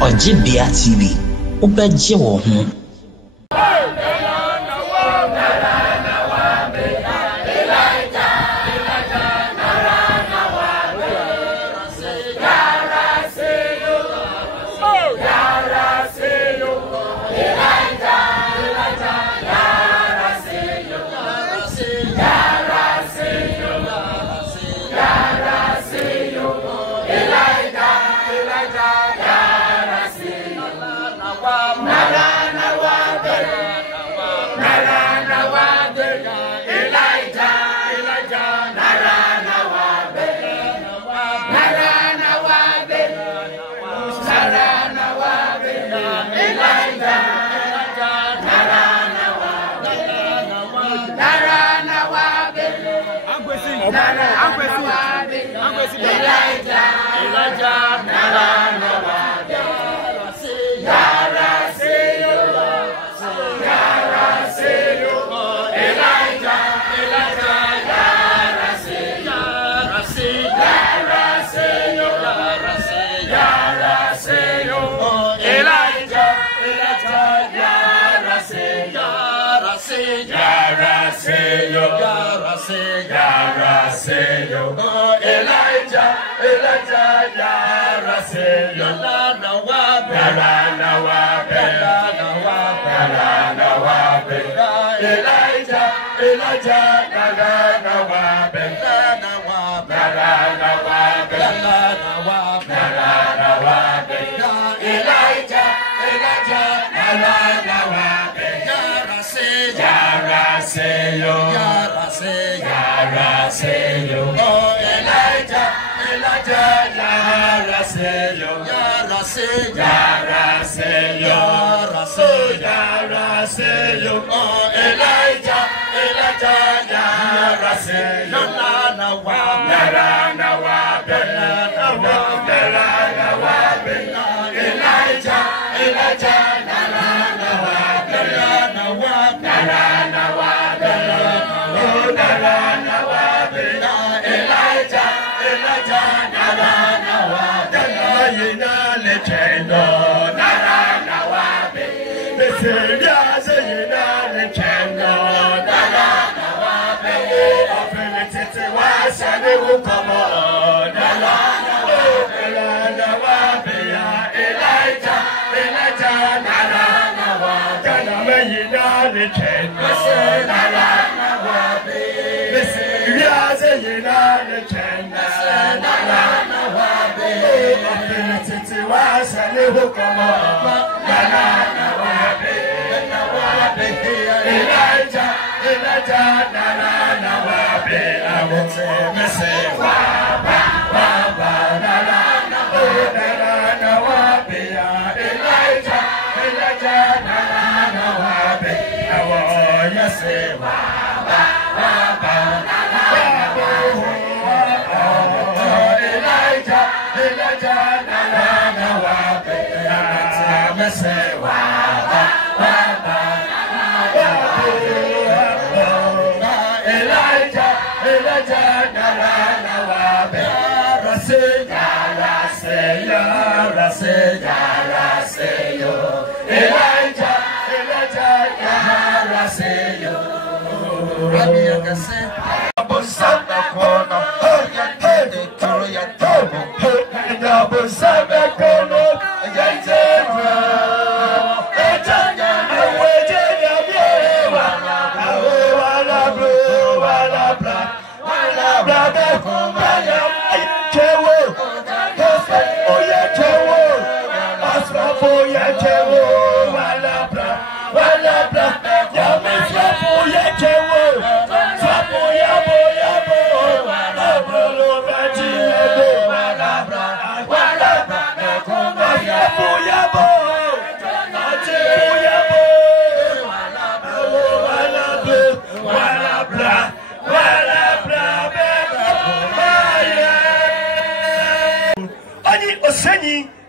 Ojibia TV, ubeje wo ho.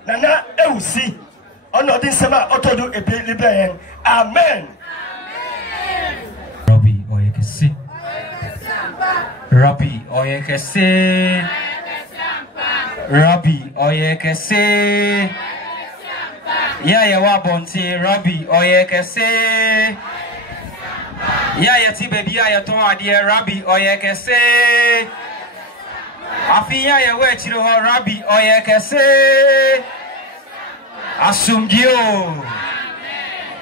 Nana Eusi, ono din sema otodu ebi libre. Amen. Robbie oyekesi. Rabbi Oyekese. Rabbi Oyekese. Ya wabonti Rabbi Oyekese. Ya ti baby ya to adie Rabbi Oyekese. Afi ya we chiro ho Rabbi Oyekese. Asumgio.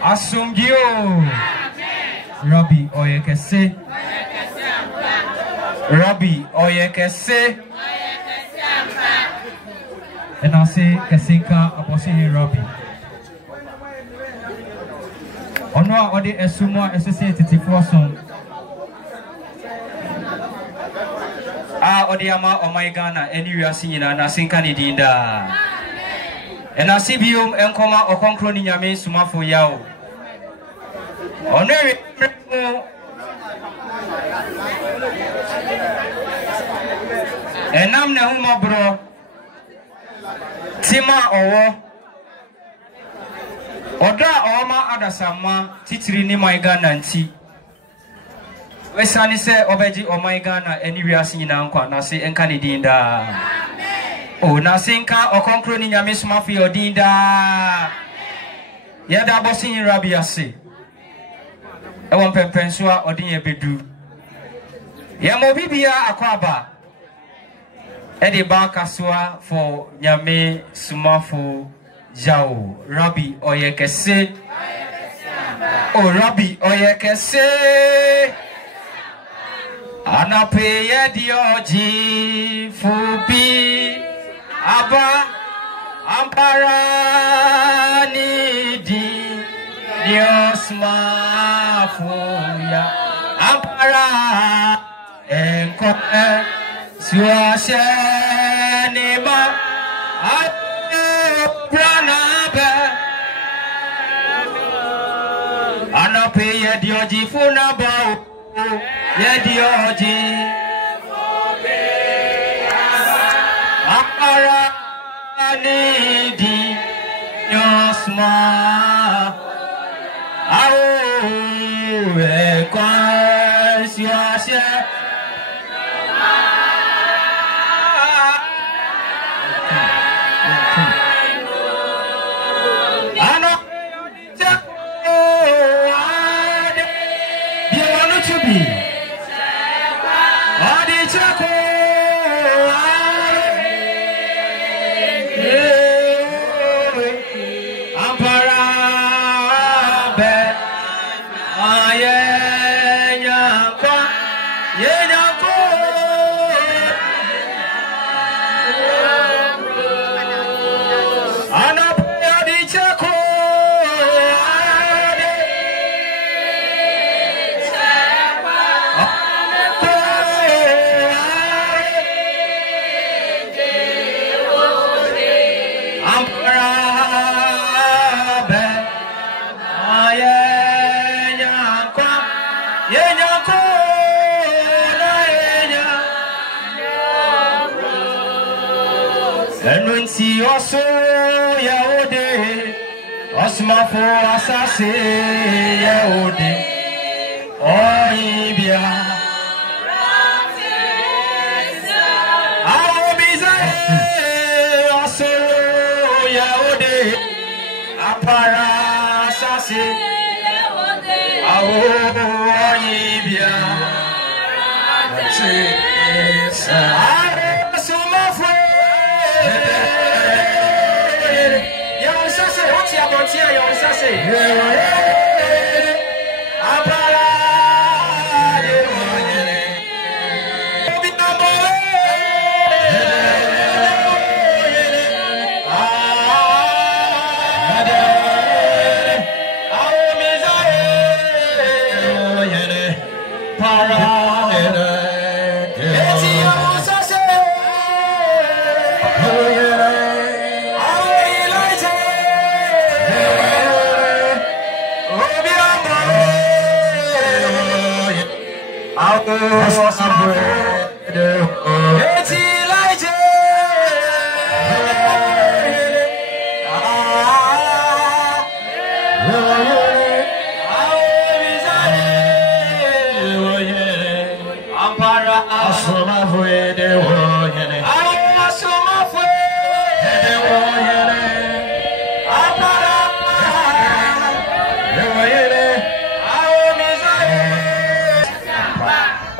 Asumgio. Rabbi Oyekese. Rabbi Oyekese. And I say Kasinka Apostle Rabbi. Ono odi esumwa associated for some. Odi ama Omaigana anywhere singina na sinka ni dinda. And I see bium enkoma okonkro ni nyame sumafo yao. Ono enam na huma bro tima owo oda oma adasama titiri ni Maigana nti wesani se obeji Omaigana anywhere asinyina nkwa na se enka ni dinda. O na sinka okonkro ni nyame sumafo yodinda. Yeda bosin Rabbi ase ewon pempenso a odin ebedu ya mo bibia akwaba edi bakaswa for nyame sumafo jao Rabbi Oyekese. O Rabbi Oyekese anape yedioji fubi aba amparani di Dios mafuya ampara enko suashe nima pranabe anape yedioji funaba yedioji ampara nidi Dios ma Enunci oso yaode osmafo asase yaode oibia aobiza oso yaode apara asase oibia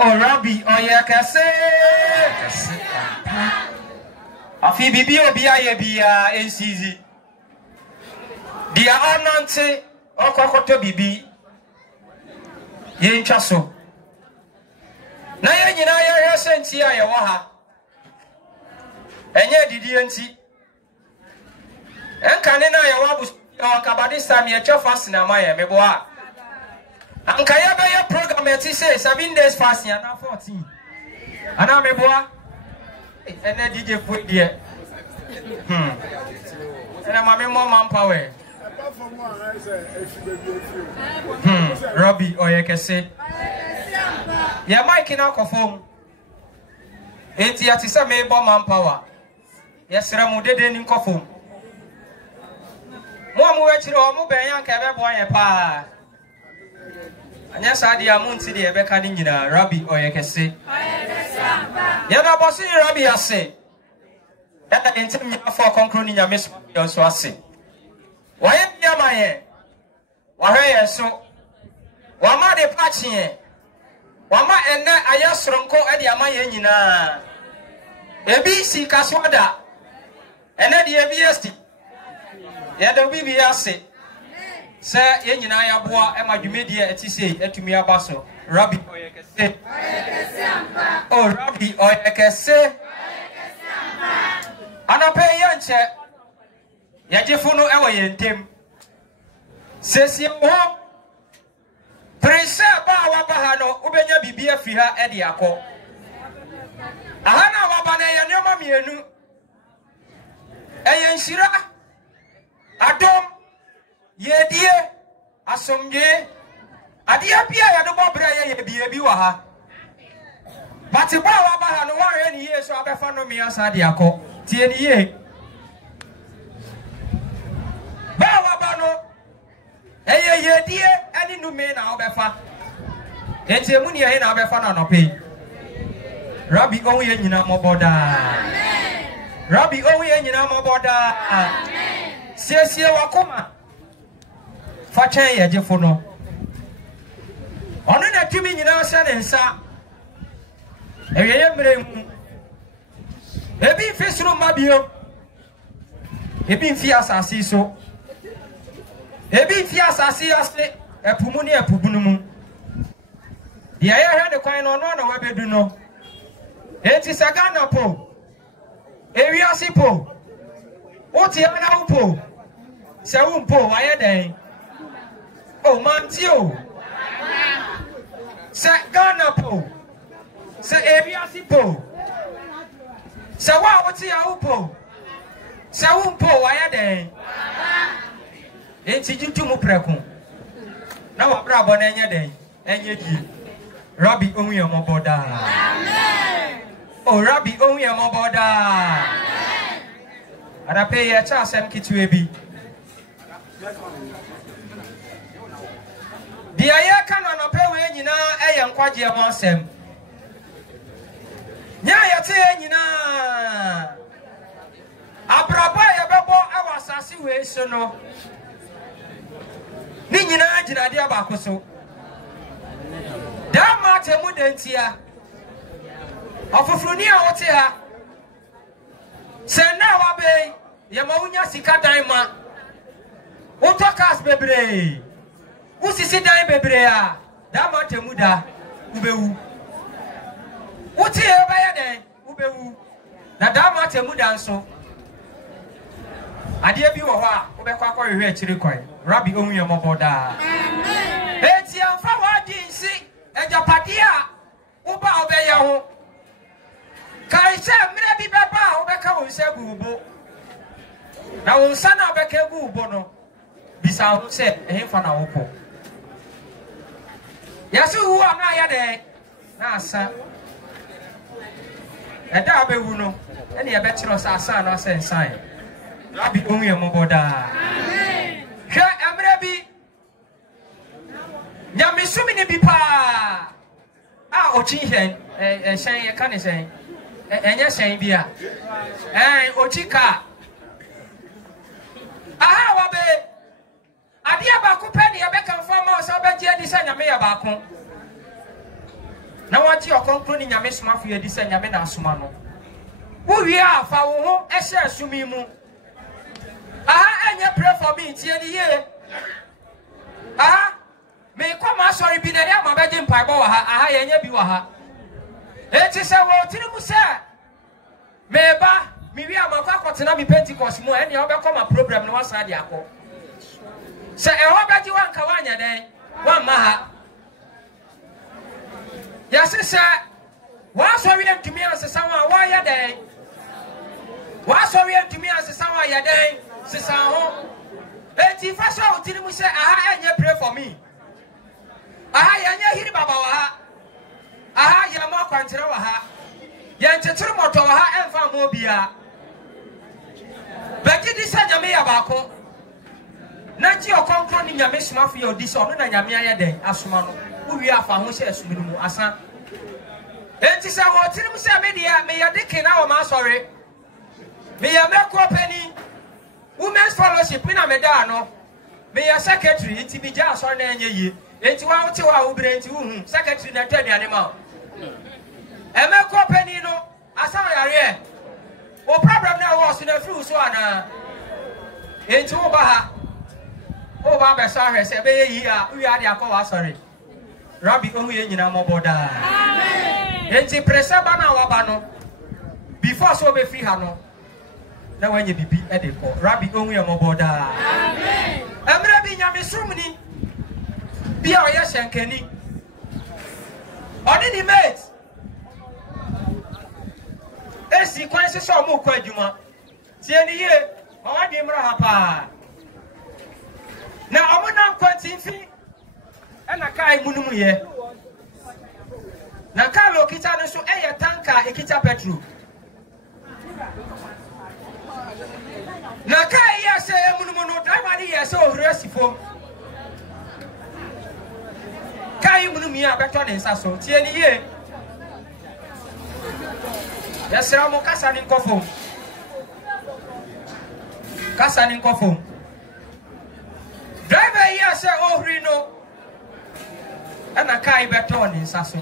Oh, Rabbi, oh yeah, kase. Afi bibi obia ye bia NCZ. Dia onante okokoto bibi. Ye ntwa so. Na ye nyina ye hwesenti a ye wo ha. Enye didi enti. Enkane na ye wabu kabadista me etwa fast na ma ye meboa. Anka ye be ye program eti say 7 days fasting na 14. Ana meboa. Ene DJ foi die. Ene mama mo manpower. Robbie oyekese. Ya Mike na kofom. Enti ati se me bo manpower. Yesere mu dede ni kofom. Mo amu wechire o mu ben yan ka be bo ye pa. Anya sadi amunti de ebe ka ni nyina Robbie oyekese. Ya na bosi Robbie ase. That intem nya for konkro ni nyame so ase. Waye bia maye. Wahwe so. Wama de pachi. Wama enne ayasronko ade amaye nyina. Ebi si kaswada. Enne de ebi esti. Ya de bibi ase. Se ye nyina ya boa e madwumedie etise etumi abaso. Rabbi oyekese. Oyekese ampa. Oh Rabbi oyekese. Anape yanche yagefunu ewe yentem sesi ho prese ba wabaha no ubenya bibia fi ha ede akọ ahana wabana ye nyoma mienu eyenshira adom yedie asomye adia bia ya do bobra ye bia bi wa ha bati ba wabaha no ware ni yeso abefa no mi asa de akọ tie ni ye ba wabano yedie ani nume na obefa enti emu ni ye na obefa na no pe Rabbi owu ye nyina moboda amen Rabbi owu ye nyina moboda amen siesie wakoma fa chen ye jefo no ono na tumi nyina hye ne nsa eweye mre mu ebi fisuru mabio ebi mfi asasi so ebi mfi asasi ase epumu ne epubunu mu dia ye hwe de kwan no no na wabedu no enti sagana po ewi asipo oti ana upo se umpo waye den o mantio se gana po se ewi asipo se wa oti ya upo se umpo waye den enti jitu mu preku na wa bra bo na enye den enye di Rabbi onwe mo boda amen oh Rabbi onwe mo boda amen ara pe ye cha asem kitwe bi dia ye kana no pe we nyina eye nkwaje ho asem nya ye te nyina abraba ye bebo awasase we so no ni nyina agina dia ba koso da mate mu dentia ofufruni a wote ha se na wa be ye ma unya sika dan ma utokas bebre usisi dan bebre a da mate mu da ubewu uti e ba ya den ubewu na da mate mu da nso ade bi wo ho a ubekwa akọhwe akiri kwan Rabbi onwe mo boda amen enti amfa wa di nsi ejapadia uba obeye ho kai se mre bi beba obeka wo nse gubo na wo nsa na obeka gubo no bisa ho se ehfa na wopo yasu hu amna ya de na asa eda abewu no ene ye be kiro sa asa na se nsan Rabbi onwe mo boda amen hwe amre bi nyamisumi ni bipa a ochi hen shen ye kan shen enye shen bia ochika aha wa be adia ba ko pe ne ye be kan fo ma so be je di sha nyame ya ba ko na wa ti okonkro ni nyame soma fo ye di sha nyame na soma no wo wi afa wo ho ehye asumi mu aha enye pray for me tie ni ye aha me koma sorry bi na dia ma be je mpai bo wa ha aha ye nya bi wa ha eti se wo tiri mu se me ba mi wi amakwa kwotena mi Pentecost mu ene obe koma program no wasa dia akọ se e ho be ji wan ka wanya den wan ma ha ya se wa so wi ntumi asesa wa ya den wa so wi ntumi asesa wa ya den sesa ho eti fa so tiri mu se aha enye pray for me aha ya nya hiri baba wa ha aha ya ma kwantira wa ha ya ntetiri moto wa ha emfa mo bia bagi di sa nyame ya ba ko na ji okonkro ni nyame suma fi odi so no na nyame aye den asoma no wo wi afa ho se asumi no mu asa enti sa wo tiri mu se me dia me ya dike na wo ma sorry me ya make company women's fellowship na me da no me ya secretary enti bi ja so na enye yi enti wa wo ti wa wo bre enti hu secretary na twa duane ma eme company no asa yare o problem na wo so na free so ana enti wo ba ha o ba be sa hwe se be yi a wi ade akọ sorry rabbi ohu ye nyina mo boda amen enti pressure ba na wa ba no before so be free ha no na wanye bibi e de ko rabbi ohu ye mo boda amen emre bi nyame sumni bi a o ye shenkani oni ni mate esi kwan se so mo kwa adwuma tie ni ye ma wa de mra ha pa na omuna kwanti fi na kai munum ye na kai lo kita no so eye tanka ekita petrol na kai ya se munum no driver ni ya se ohura sifo kai munum ya beto ne nsa so tie ni ye yesra mo kasa ni nkofo driver ya se ohuri no ana kai beto ni nsaso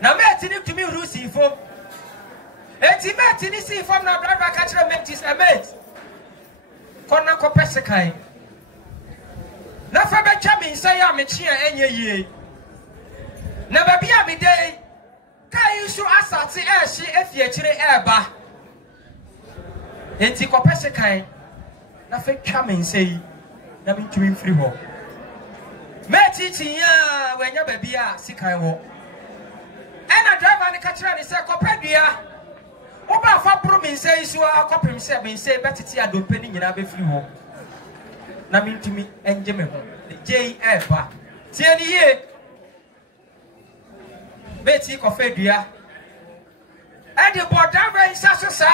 na meti ni tumi rusi fo eti meti ni si fo na driver ka kire meti se meti kona ko pese kai na fa be twa mi nsa ya me chia enye yie na ba bia mi dei kai su asate e hye efie kire eba eti ko pese kai na fa twa mi nsa yi na mi tumi mfiri ho meti ya wenya babia sikan wo ena driver ni ka kire ni se kopedua wo ba fa pro mi nsa isu a kopem se mi nsa betete adompe ni nyina be firi ho na mi ntumi enje me ho JF tie ni ye meti kopedua e de bo driver nsa so sa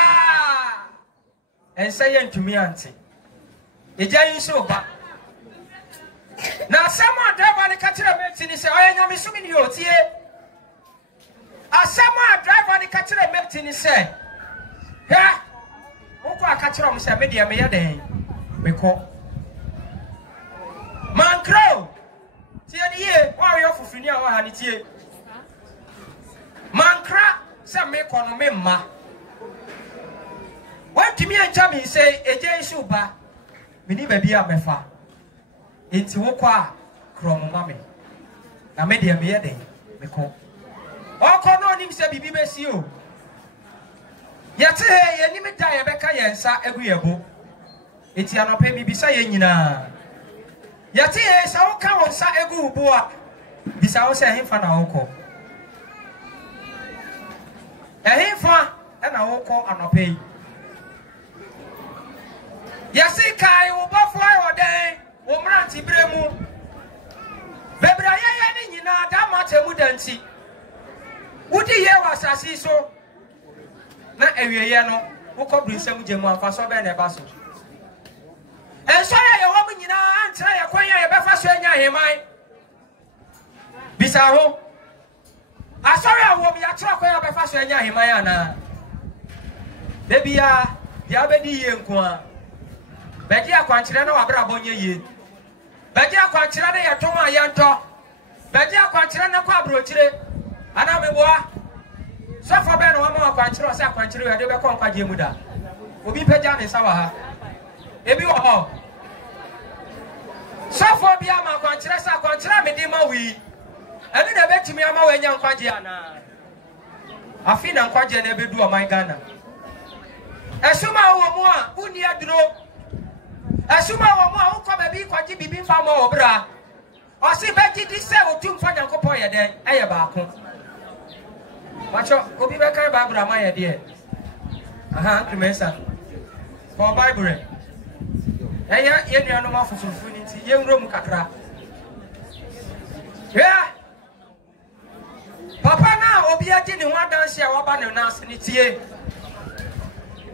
ensa ye ntumi ante eja yin so ba na sama driver ni katira meti ni se oya nyame sumi ni otie asama driver ni katira meti ni se ha uko akatira mo se media me yeden me ko mankro tie ni ye wa yo fufuni a wa ha ni tie mankra se me ko no me ma wa timi encha mi se eje isu ba me ni ba bia mefa enti wokwa krom mame na media me yeden me ko oko no nim se bibi be si o yete he ye nim da ye beka ye nsa egu yebo enti anope bibi sa ye nyina yete he sa woka wo nsa egu bo a bisa wo se hemfa na woko hemfa na woko anope yasi kai wo bofly wo den wo mranti bremu bebra ye ni nyina da matemu danti wudi ye wasasi so na ewieye no wo kobru nsem gemu afa so be na ba so enso ye wo mu nyina antra ye kwan ye be fa so anya heman bisa ho Asori awo bi atro kwa be fa so anya himaya na. Baby ya dia be di ye nko a. Be dia kwankyere na wabra bonye ye. Be dia kwankyere na ye ton a ye nto. Be dia kwankyere na kwa abrochire. Ana meboa. So for be no ma kwankyere o se kwankyere we de be kon kwaje mu da. Obi peja ne sawa ha. Ebi wo ho. So for be ama kwankyere sa kwankyere me di ma wi. Eni na betimi ama we nya nkwaje ana. Afi na nkwaje na bedu o man Ghana. Esuma wo mu a uni aduro. Esuma wo mu a ukọ bebi kwaje bibi mfa mo obra. Osi beji di se otum fa Nyankopon ye den eye baako. Wacho obi be kan Bible ma ye de. Aha, Kremesa. For Bible. Eya ye nuanu ma fufufu ni nti ye nwro mu kakra. Yeah. Papa na obi ati ni ho adanse a waba ne na ase ni tie.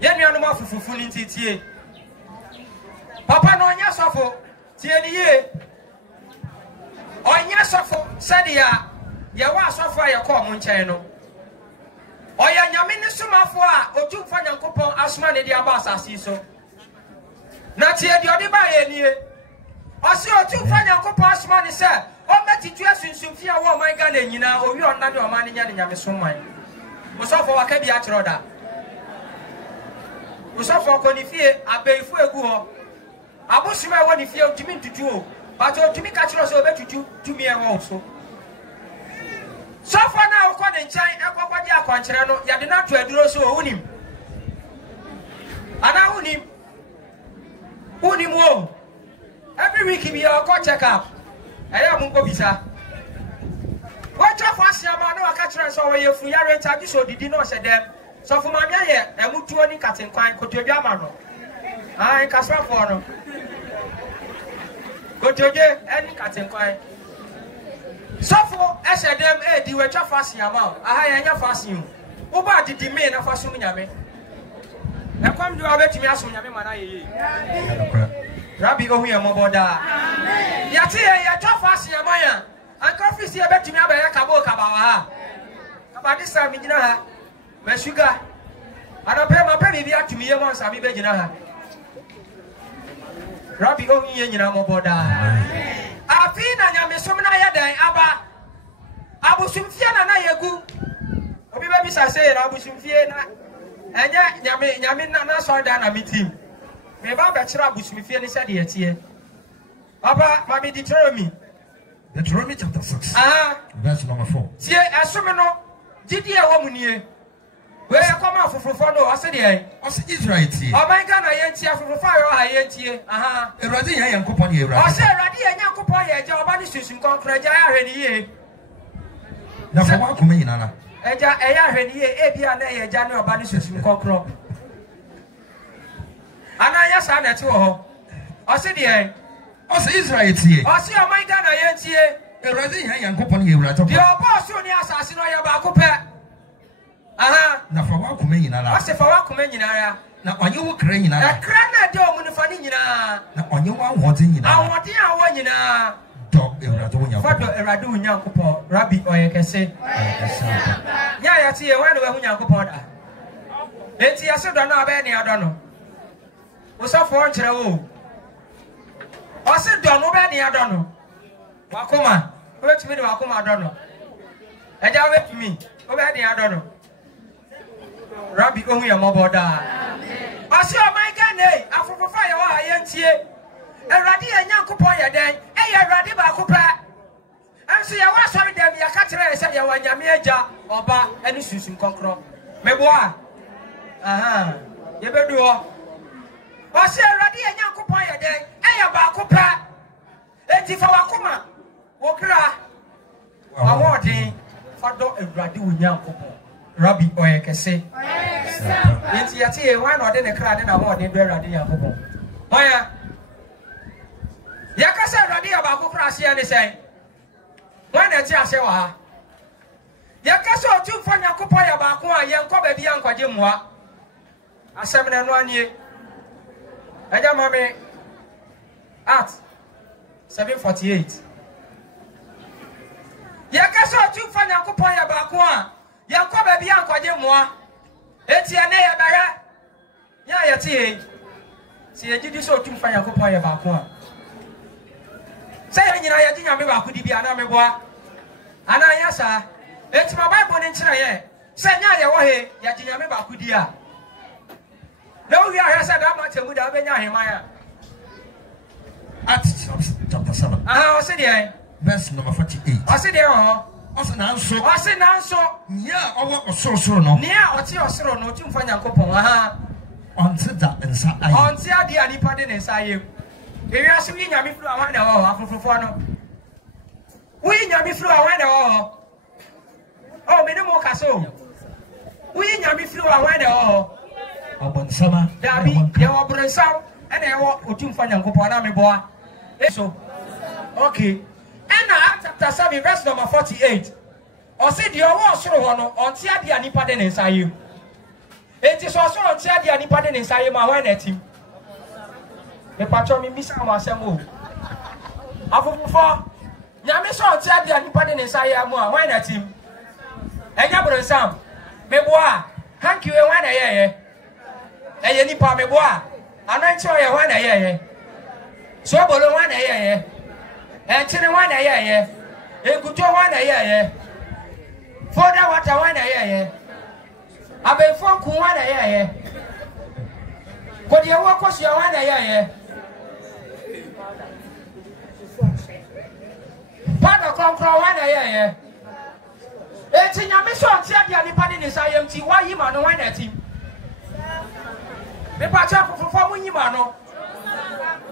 Ye nuanu ma fufufu ni nti tie. Papa no nya sofo tie ni ye. Onya sofo sadia ye wa sofo a ye ko mo nchen no. Oya nyame ni somafo a otumfa Nyankopon asoma ne dia ba asase so. Na tie di odi ba ye nie. Osi otumfa Nyankopon asoma ne se o metitu asunsunfi a wo man Ghana nyina owi onna de o man nya ne nyame so man. Osofo waka bi a kiro da. Osofo ko ni fie abeifu egu ho. Abosuma e wo ni fie otumi ntutu o. But otumi ka kiro so obetutu tumi e wo so. So far now, we can't change. I can't get a contract. You did not do a so unim. And I unim wo. Every week he be a call check up. I am Mungo Bisa. What your first year, man? I catch us over here. Free rent charges, so did not say them. So for my here, I moved to any cutting coin. Go to your Yamano. I can't for no. Go to your any cutting coin. So for SDM, the way to fast yama, I am fasting you. Oba did the main of Fasum Yame. Now come to our to me as Yame Mana. Rabbi Oya Moboda. Yati, ya to fast Yamaya. And coffee see a bet to me about Kabo Kabaha. About this time, Mijina, where sugar. And I pay my penny to me once I'm Bejina. Rabbi Oya Moboda. Afina nyame somna ya dan aba abusumfie na yegu obi baby say na abusumfie na enya nyame na so dan na meeting me ba be kira abusumfie ni se de etie aba mami Deuteronomy chapter 6 verse number 4 tie asome no gidi e wo munie we koma fofofo no ose de ose Israel tie o man Ghana ye tie fofofo ayo ha ye tie aha Erade ye Yankopon ye Erade ose Erade ye Yankopon ye je oba ni susun konkra ja ya hwani ye na fo wa kuma nyina na eja eya hwani ye e bia na ye ja ne oba ni susun konkra ana ya sa na ti wo ho ose de ose Israel tie ose o man Ghana ye tie Erade ye Yankopon ye Erade de oba so ni asase no ye ba ko pe aha na fa wa kuma nyina na ase fa wa kuma nyina ya na onye wo kra nyina na kra na de o mu fa ni nyina na onye wa ahode nyina ahode a wo nyina do Erade wo nya fa do Erade wo nya Nyankopon Rabbi oyekese nya ya tie wa no wo Nyankopon da enti ya se do na ba ni ado no wo so fo nkere wo o se do no ba ni ado no wakoma wo betimi de wakoma ado no eja wo betimi wo ba ni ado no Rabbi Oya Moboda. Amen. Asi o my Ghana, afofofo ye wa ye ntie. Erade ye Nyankopon ye den, e ye Erade ba ko pa. Anso ye wa sori dem ye ka kire ye se ye wa nyame agya oba eni susun konkro. Meboa. Aha. Ye bedu ho. Asi Erade ye Nyankopon ye den, e ye ba ko pa. Enti fa wakoma. Wo kra. Wa wodin fa do Erade wo Nyankopon. Rabbi oyekese. Yeti yati e wan ode ne kra de na mo de do Erade Yankopon. Oya. Yakasa Erade ya ba ko kra ase ne sen. Wan na ti ase wa ha. Yakasa otumfo Nyankopon ya ba ko a ye nko ba bia nkwaje moa. Asem na no anie. Eja mame at 748. Yakaso tu fanya kupon ya bakwa. Yakwa baby ankwaje moa. Eti ane ya bara. Ya yati. Si ejidi so tu fanya kupon ya bakwa. Say nyina ya dinya me bakudi bia na me boa. Ana yasa. Eti ma Bible ni nkyira ye. Say nya ya wo he ya dinya me bakudi a. Na wo wi ahia say da ma temu da be nya hemaya. Acts chapter 7. Ah, o se dey. Verse number 48. O se dey o. O se nanso. O se nanso. Nya owo osoro no. Nia oti osoro no tu mfa Nyankopon. Aha. Onti da nsa ayi. Onti ade anipa de nsa ayi. Ewi aso yi nyame flu awan na wo afofofo no. Wi nyame flu awan na wo. Oh, me no mo kaso. Wi nyame flu awan na wo. Abonsama. Dabi, ye wo bronsaw, ena ye wo otu mfa Nyankopon na me boa. So, okay. And Acts chapter 7 verse number 48. O se di owo osoro ho no, onti ade anipa de nsa ayi. Enti so osoro onti ade anipa de nsa ayi ma wan na tim. Me patcho mi misa mo asem o. Afofofo, nyame so onti ade anipa de nsa ayi amu a wan na tim. Enya bronsam. Me boa, hanki we wan na ye. Eye nipa me boa. Ananchi o ye wan na ye. So bolo wan na ye. Entini wan na ye. Ekuto wan na ye. Foda wata wan na ye. Abefo ku wan na ye. Kodi ewo kosi wan na ye. Pada konkro wan na ye. Enti nyame so nti ade anipa de ne sayem ti wa yima no wan na tim. Me pa cha fofofo mu yima no.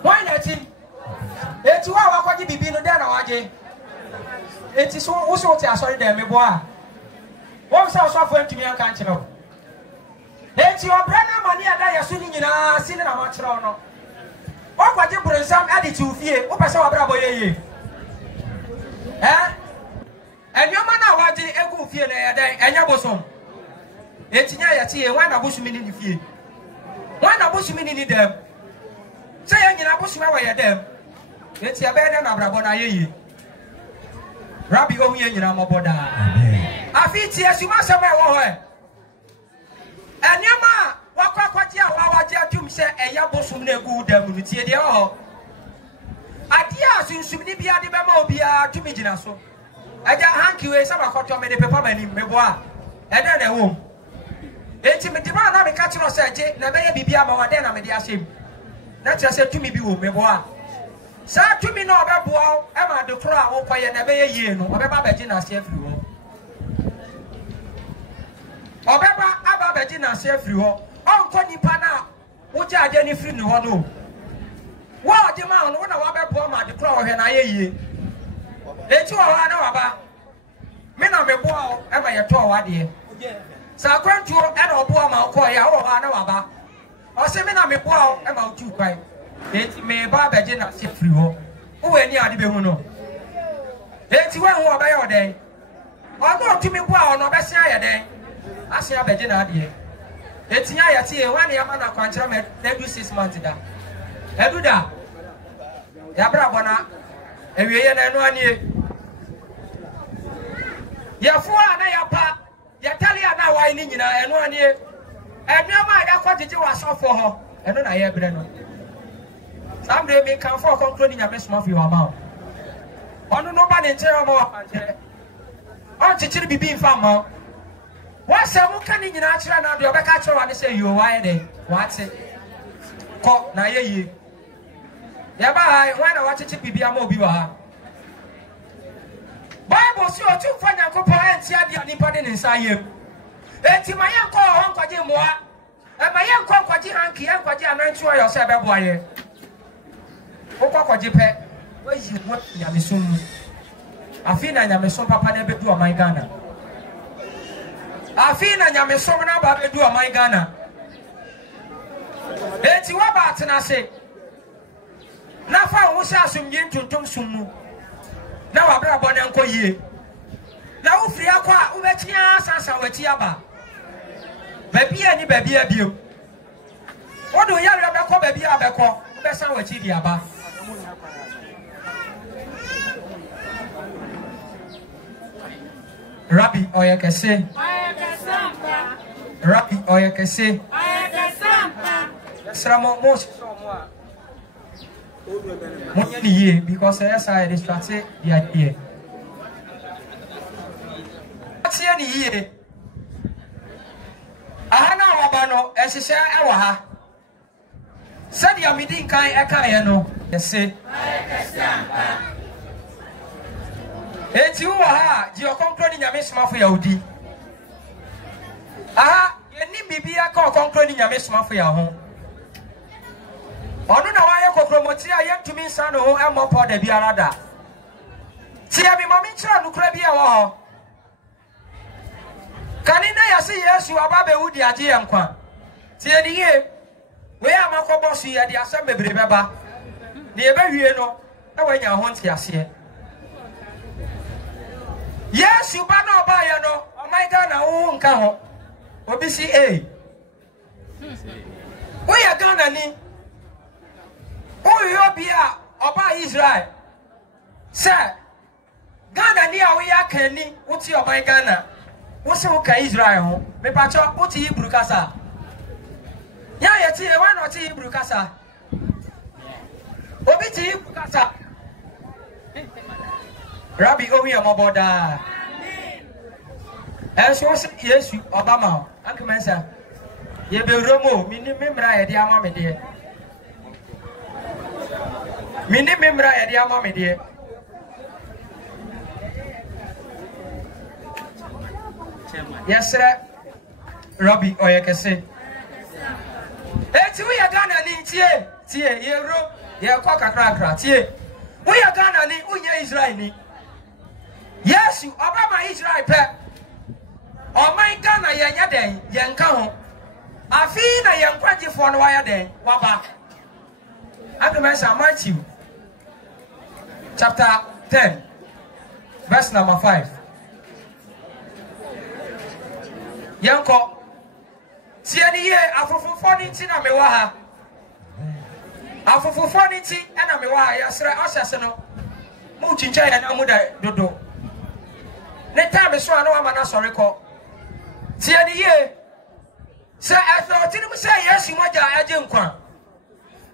Wan na tim. Eti wa wakwaji bibi no der na waje. Eti so wo so ti asori dem me boa. Wo so so afo ntumi anka nkyere wo. Eti obra na mani ada yaso ni nyina sine na ma kyere wo no. Wakwaji bronsam ade ti ufie, wo pese wa bra boye ye. Enyoma na waje egu ufie na yadan enya bosom. Eti nya yati ye wan na bosumi ni fie. Wan na bosumi ni dem. Say ya nyina bosumi wa ye dem. Eti abeda na brabo na yeye. Rabbi o huye nyina moboda. Amen. Afiti esuma sema wo ho e. Enyama wakwakwati a wawaje atum se eya bosum na egu dem no tie de ho. Ade a sunsum ni bia de bema obi a tumi gina so. Aja hanki we sama koto me de pepa mani meboa. Ede na wo. Eti me dima na me ka tiro se je na be ye bibia ma wade na me de asem. Na tira se tumi bi wo meboa. Sa tumi no obeboa e ma de kro a wo koye na be ye yie no obeba baji na se afiri ho. Obeba aba baji na se afiri ho. Onko nipa na wo ja ade ni firi ni ho no. Wa de ma no na wa beboa ma de kro wo hwe na ye yie. Eti wa na waba. Me na me boa o e ma ye to wa de. Sa kwantu e na oboa ma ko ya wo wa na waba. O se me na me boa o e ma otu kwai. Eti me ba beje na se free ho. Wo ani ade be hu no. Eti wa hu oba ye oden. O no tumi boa o no be se aye den. Ase abeje na ade. Eti nya ya tie wa na ya ma na kwankyere me na do 6 months da. Edu da. Ya bra bona. Ewiye na enu anie. Ya fuwa na ya pa. Ya tali na wa ni nyina enu anie. Enema ya kwagege wa sofo ho. Enu na ye bre no. Sambre me kan for conclude nyame soma fi wa ma. Onu no ba ne nkyere ma wa pankere. On chichiri bibi mfa ma. Wa se mu kan ni nyina akere na de obeka akere wa ne se yo wa ye de. Wa te. Ko na ye yi. Ya ba hai wana wa chichi bibi ama obi wa ha. Bible si o tu fa Nyankopon anti ade anipa de nsa yem. Enti ma ye ko ho nkwaje moa. E ma ye ko nkwaje hanki ye nkwaje anantu ayo se be boaye. Wo kwaje pe. Wo yi wo nyamesum. Afi na nyamesum papa na bedu aman Ghana. Afi na nyamesum na ba bedu aman Ghana. Enti wa ba atena se. Na fa wo sha asumye ntuntum summu. Na wa bra bone nko yie. Na wo firi akwa wo betia sansa wati aba. Babi ani babi abio. Wodo ya re bekọ babi abekọ, wo be san wati di aba. Rabbi Oyekese. Rabbi Oyekese. Sramo most money because I distracted the idea. What's any year? Ahana wabano esise ewa ha. Said ya meeting kai eka no. Yes. Eti wo ha ji okonkro ni nyame somafo ya odi. Aha, yeni bibia ka okonkro ni nyame somafo ya ho. Onu na waye kokromoti a yentumi nsa no ho emopo da biara da. Tia bi mami kira nukura bia wo ho. Kanina yasi Yesu ababe wudi aje yankwa. Tie ni ye. We amakobo su ye de asem bebre beba. Ne ye bewie no, na wanya ho ntiase. Yesu ba na oba ye no, o my God na wo nka ho. Obi si we ya Ghana ni. O yo bia oba Israel. Sir, Ghana ni a we ya kan ni, wuti o my Ghana. Wose wo ka Israel ho me pacho wuti Hebrew kasa ya yeti e wa no ti Hebrew kasa obi ti Hebrew kasa Rabbi owi amoboda amen so se Yesu Obama ho ankemensa ye be romo mini memra ye dia ama me de mini memra ye dia ama me de yes sir Rabbi Oyekese eti we ya Ghana ni tie ye ro ye kwa kakra tie we ya Ghana ni unye Israel ni Yesu Obama Israel pe o my Ghana ye nya den ye nka ho afi na ye nkwagifo no wa ya den waba Agreements Matthew chapter 10 verse number 5 Yanko tieni ye afofofo ni ti na me wa ha afofofo ni ti na me wa ha yasre osese no mu chincha ya na mu da dodo ne time so ana wa ma na sori ko tieni ye se aso tinim se Yesu moja aje nkwa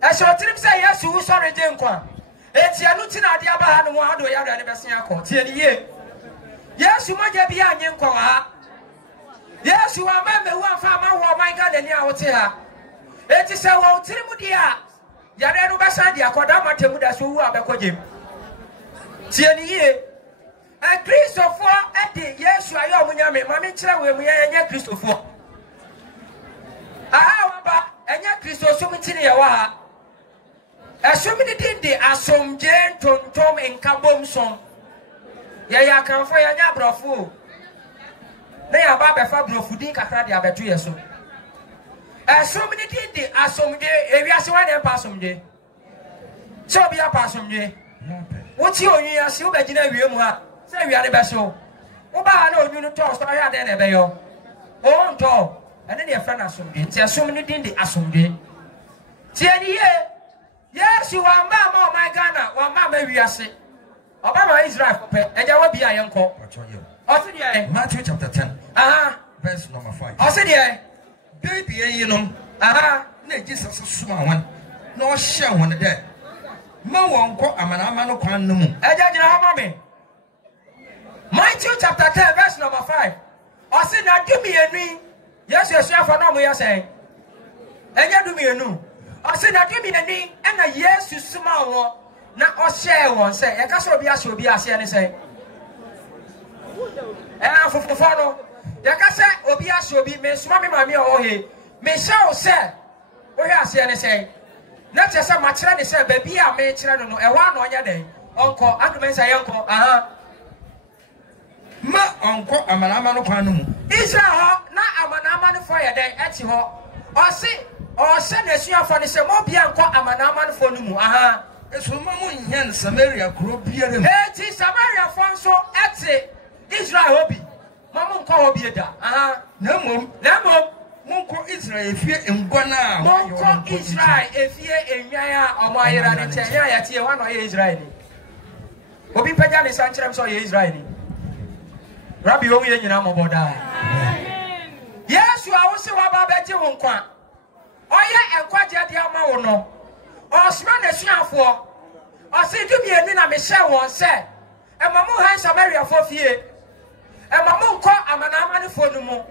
aso tinim se Yesu wo sori je nkwa eti anu ti na de aba ha no ado ya da ne besen akọ tieni ye Yesu moja bi anye nkwa wa ha Yes, you are member who are farmer, my God, and you are it is a won't tell you, dear. Yadu Basadia, Kodama Temudas, who are Bakojim. Tieni ye, and Christopher, Eddie, yes, you are your Munyame, Mammy Travel, we are yet Christopher. However, and yet Christo Sumitini Awa. Assuming the Assum Jane, Tom, and Kabom song. Ya can fire Yabra fool. They are Baba Fabro Fudi Kakra de Abetu Yeso. As so many did as some day, if you are so one passum day. So be a passum day. What's your year? So bad, say we are the best. Oba no, you toss, I had an abayo. Oh, tall, and then your friend assum day. There are so many did the assum day. Tieni, yes, you are Mamma, my Ghana, one mamma, we are sick. Obama Israel, and I will be a young cop. Matthew chapter 10. Verse number 5. I said, yeah, baby, you know, Jesus swam one. No share one there. No one call a man, Quanum. I judge your mommy. Matthew chapter 10, verse number 5. I said, now give me a ring. Yes, you're sure for no, we are saying. And you do me a new. I said, now give me a ring, and a yes, you small. Now, or share one say, I can't be as will be as say. And for follow, Yakasa, Obia shall be Miss Mammy Mammy or he. Miss Shaw said, we are saying, say, not just a much ready, said, baby, I made children, a one on your day. Uncle, Uncle, say, Uncle, Ma, Uncle, a man, Quanum. Israel, not a man fire day at you. Or see, or send a sheer for the Samopian, a man for Numu. It's from Mamma in Samaria group here. It is Samaria Fonso at Israel hobby. Mamma call be a no, Monko Israel, if you're in Guana, Monko Israel, if you're in Yaya or my one or Israeli. Obi Pajan is Sanchez or Israeli. Rabbi o ye nyina mo boda Yesu a wo se wa ba beje wo nkwa oye enkwaje de ama wo no osma na suafo osi dumi eni na me hye won se emamu han Samaria fo fie emamu nko amana amane fo no mu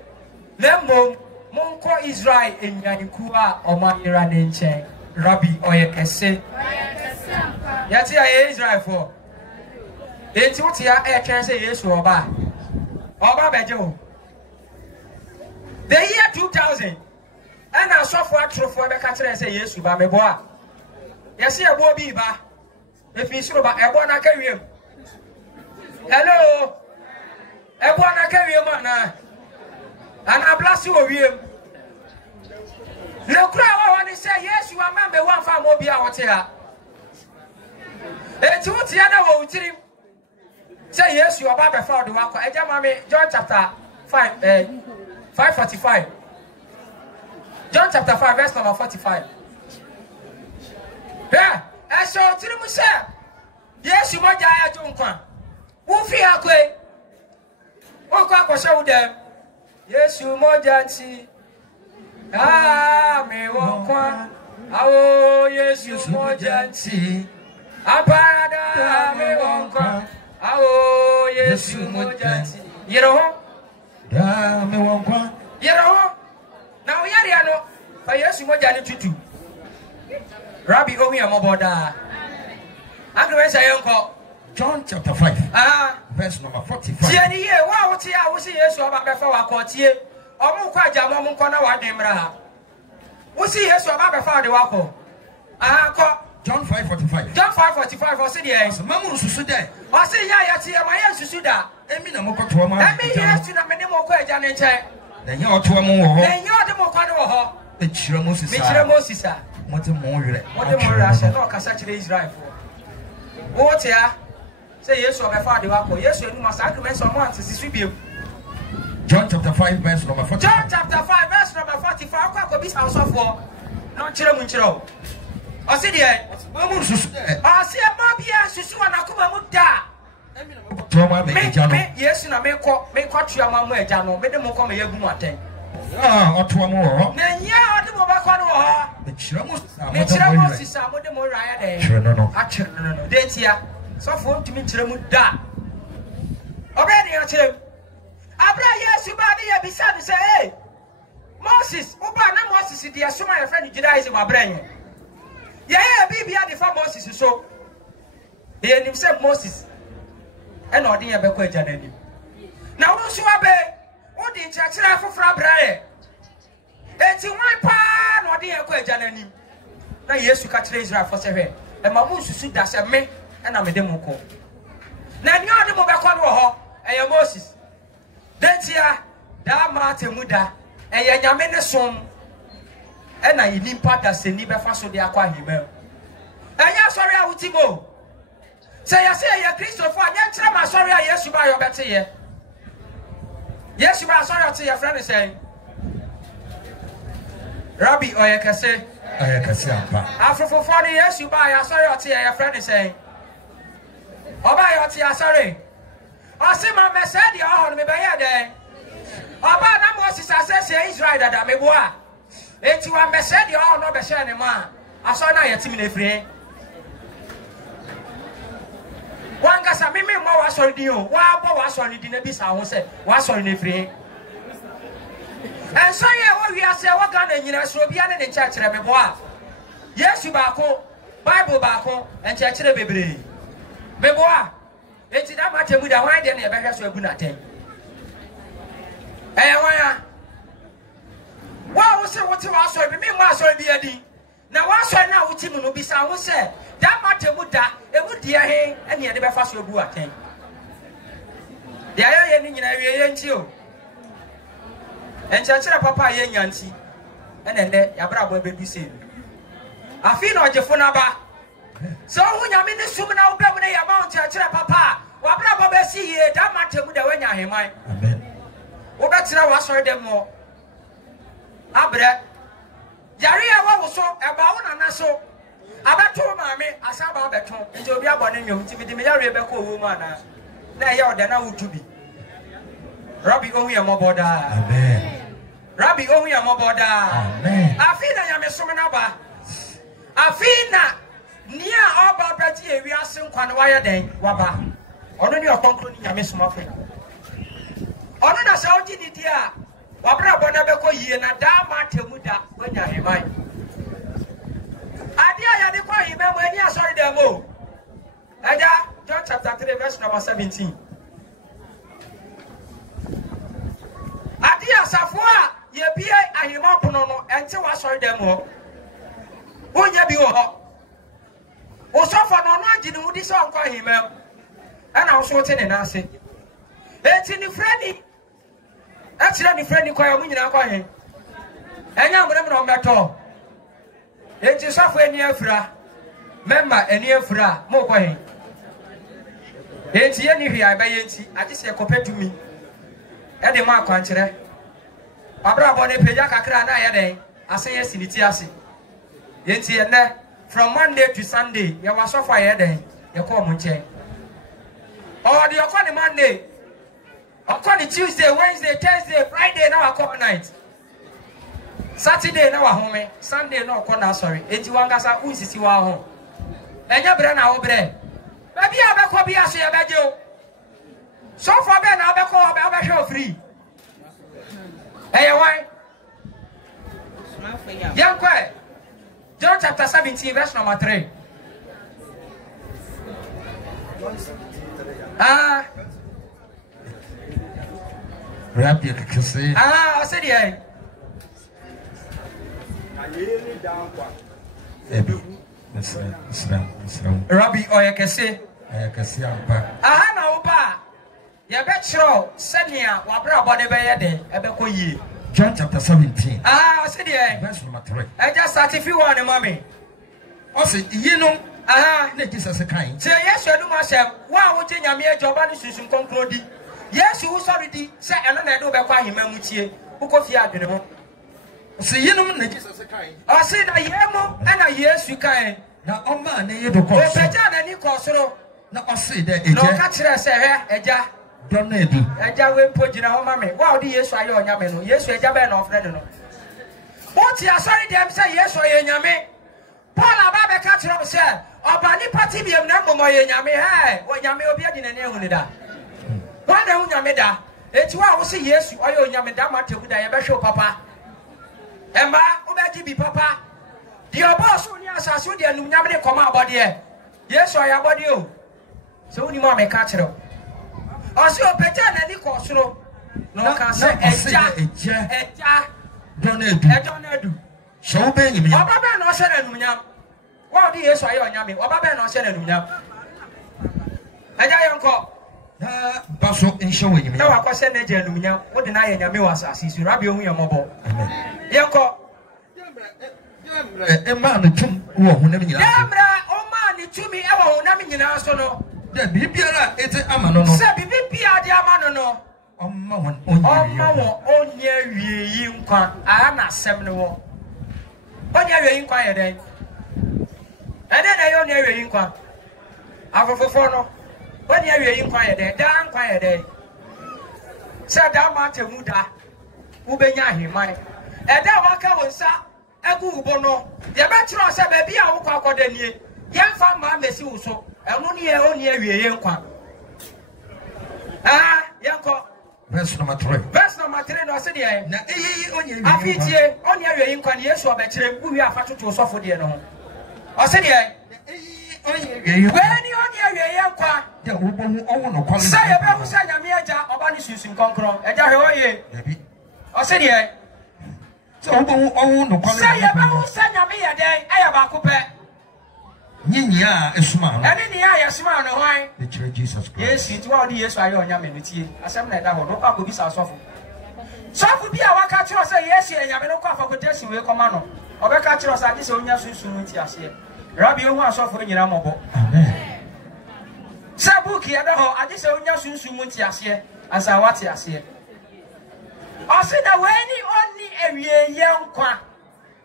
lembo monko Israel enyanku a omanyira ne nchen Rabbi oye kese yati ya Israel fo enti wotia e twen se Yesu oba beje wo the year 2000 and I saw for a true for the catcher and say Yesu ba me boa yes e bo bi ba if you sure ba e bo na carry him hello e bo na carry him na and I bless you wiem le kura wa woni say Yesu ama me wan fa mo bi a wote ha e ti wote ya na wo utiri say Yesu oba be fa do wa ko e jama me John chapter 5:45 John chapter 5 verse number 45 yeah e so tiri mu say Yesu mo ja ya jo nkwa wo fi akwe wo ko akose wo dem Yesu mo ja nti me wo kwa awo Yesu mo ja nti aparada me wo kwa awo Yesu mo ja nti yero da me wo kwa yero na oyare ano fa Yesu mo ja ni tutu Rabbi omi amoboda agrewe say yonko John chapter 5 verse number 45 tieni ye wa wo tie a wo se Yesu oba befa wa ko tie omu kwa ja mo nko na wa demra ha wo se Yesu oba befa de wa ko ko John 5:45 John 5:45 o se de so mamu susu de o se ya tie ma ye susu da emi na mo ko to ma emi Yesu na me ne mo ko eja ne nche na nya o to mo wo ho na nya o de mo kwa ne wo ho me chire Moses a mo te mo were ashe na o kasa chire Israel fo wo tie a say Yesu obefa de wa ko Yesu enu ma sacrament so mo antisi biem John chapter 5 verse number 45 John chapter 5 verse number 45 kwa ko bi sa so fo no chire mu chire o o se de mo susu o se ma bia susu na ko mu da to ma be eja no Yesu na me ko tua ma mu eja no me de mo ko me yagu mu aten o to mo ho na nya o de mo ba ko no ho me chire mo sisa mo de mo raya de chire no a chire no de tia so for ntimi chire mu da obedi ya chire abra Yesu ba de ya bisa de say hey Moses oba na Moses de asoma ya friend Judaism abran ye bibia de fa Moses so ye nim say Moses and odi ya be ko eja na nim na wo so abe wo di nchachira afofra brae enti wan pa na odi ya ko eja na nim na Yesu ka chire Israel for say he e ma mu susu da se me na me de mo ko na ni odi mo be ko no ho e ya Moses dentia da ma temuda e ya nyame ne som e na yimpa da se ni be fa so de akwa himel enya sorry a wutimo say ya say ya Christopher anya kire ma sorry a Yesu ba yo bete ye Yesu ba sorry o te ya friend say Rabbi oyekase apa afofo for the Yesu ba ya sorry o te ya friend say oba yo te ya sorry o se ma me say the all me be here there oba na Moses asese Israel dada me boa enti wa me say the all no be share ne ma aso na yetimi na free wanga sa mimi mo wa sori di o wa bo wa sori di na bi sa ho se wa sori na free en so ye wo wi ase wo ga na nyina so bia ne church re me boa Yesu ba ko Bible ba ko en church re bebre me boa enti da ma temu da wan de na ye be hwe so abu na ten wan ya wa wo se wo ti wa sori bi mi mo asori bi adi na wa sori na wo ti mu no bi sa ho se da matemu da emu dia he ene ye de be fa so abu aten dia ye ni nyina wie ye nti o enchachira papa ye nyanti ene ne ya bra bo be du se afi na ojefo na ba so hu nyame ne sum na wo be mu ne ya ma enchachira papa wa bra bo be si ye da matemu da wanya heman amen wo be tira wa sori dem mo abre yare ya wa wo so e ba wo na na so abeto maame asaba abeto nje obi abone nwom ti bidi me yare be ko wo mu ana na ye oda na wutubi Rabbi Ohuya Moboda. Amen. Rabbi Ohuya Moboda. Amen. Afina Yamesumanaba. Afina Nia Oba Bati, we are soon Kwanwaya Day, Waba. Only your concluding Yamesumafin. Only the Saudi Nidia. Wabra Bonabeko Yena Dama Temuda when you are mine. Adia Yadikwa, remember when you saw them all. Ada, John chapter 3, verse number 17. Adia Safua, ye be a Himapono, and so I saw them all. Won't you be all? Also for no margin with this song call him, and I was waiting and I said, it's in the friendly. That's the friendly choir when you are going. And I'm going to metal. It's a software near Fra, member and near Fra, more going. It's any here, I buy it. I just say compared to me. And the mark country. Abra Bonne Pejaka Crana, I say yes in Itiasi. Yet here, from Monday to Sunday, you was so fire then, you call Munche. Or the Ocon Monday, Ocon Tuesday, Wednesday, Thursday, Friday, now I call night. Saturday, now home, Sunday, no corner, sorry. 81 Gasa, who is you are home. And your brother, our bread. Maybe I will be as a video. So far, Ben, I will call about show free. Hey, why? Young quiet. John chapter 17, verse number 3. Rabbi, you say. I said, yeah. Rabbi, or you can say, I know, Ba. You bet sure, Senia, Wabra body by a day, Ebeko ye. John chapter 17. I said, yeah. Verse number 3. I just started if you want a mommy. Also, you know, Jesus a kind. Say, yes, you do myself. Why would you me a job and Susan conclude? Yes, you sorry, say, and I do back by him, Mutie, who coffee out, you know. See, you know, Jesus a kind. I said, I am, and I yes, you can. Now, oh man, you do call any crossroad. Now, I say that no catch us a jar. Don't need you. A jar will put you know, mammy. Wow, the yes, I own Yameno. Yes, we are Jaban of Redon. What you are sorry, them say yes, or Yame. Paul Ababa catch up, sir. Or Bani Patibium number more Yame, hey, or Yame will be in a Neunida. Why don't Yameda? It's why I say yes, you are Yameda Matu with a special papa. Emma, Ubaji be papa. Your boss, when you are Sasudi and Yamade come out body. Yes, or your body. So you want me catch up. I see a better than any crossroad. No, can say a jar. Don't do. So bang me. Wababa no send a nunya. What do you say on Yami? Wababa no send a nunya. A giant call. Basso in showing me. No, I can send a genuine. What deny Yami was as you Rabbi on your mobile. Yanko. A man who never knew. Oh man, it to me, I won't have in answer. No, the Bibia is a Amano. Sabi Bibia, the Amano. Oh, Mamma, oh, near you, I am not seminal. But you inquire then. And then I only hear you inquire. I will follow. When you inquire there, damn quiet day. Sir, down Martin Muda, Ubenya, he might. And that one can say, a good bono. The bachelor said, maybe I will call the year. Young farmer, Messi, so, and only a inquire. Ah, Yanko. Verse number 3. Verse number 3, no, I said, yeah. I feed you on your inquire, yes, or better, we are fat to suffer the no. I said, yeah. When you on your inquire, the woman, say about Sanya or Banissus in Concro, and Jahoye. I said, yeah. So, oh, Say about Sanya Mia day, I have a coupe. Ninya is smart. And in the eye, a smile, no why? The church Jesus Christ. Yes, it's 12 years I own Yaminity. As I'm like that, no, could be so soft. So, would be our catcher say, yes, and Yamino for protection will command. Or the catcher as I just own your soon with us here. Rabbi, you want soft for your mobile. Amen. Sabuki, I just own your soon with us here, as I watch us here. I said, only a young quack.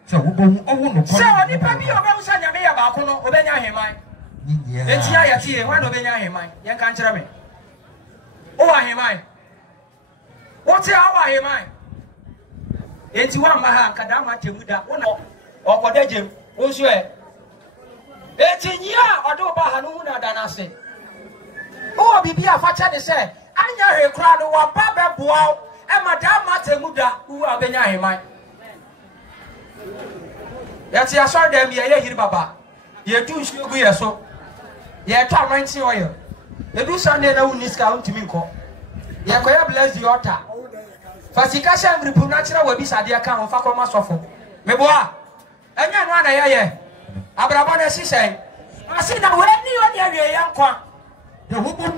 So, the baby of Sanya may have Bacono, Obenya Hemai. It's Yaya, one Obenya Hemai, young country. Oh, I am I. What's our him? It's one Maha Kadama Timuda, one or Kodajim, who's where? 18 years or do Bahanuna than I say. Oh, Bibia Facha de say, I know a crowd of Baba Bow and Madame Matemuda who are behind mine. That's I saw them here, Baba. You're too sugar, so. You're tormenting oil. You do Sunday no Niska to me. You're going to bless the altar. Fasicasha and Ripurnatural will be Sadia Khan of Fakoma Sofo. Meboa, and yan one a Abrabona, she say, I see now when you are your young quan. The woman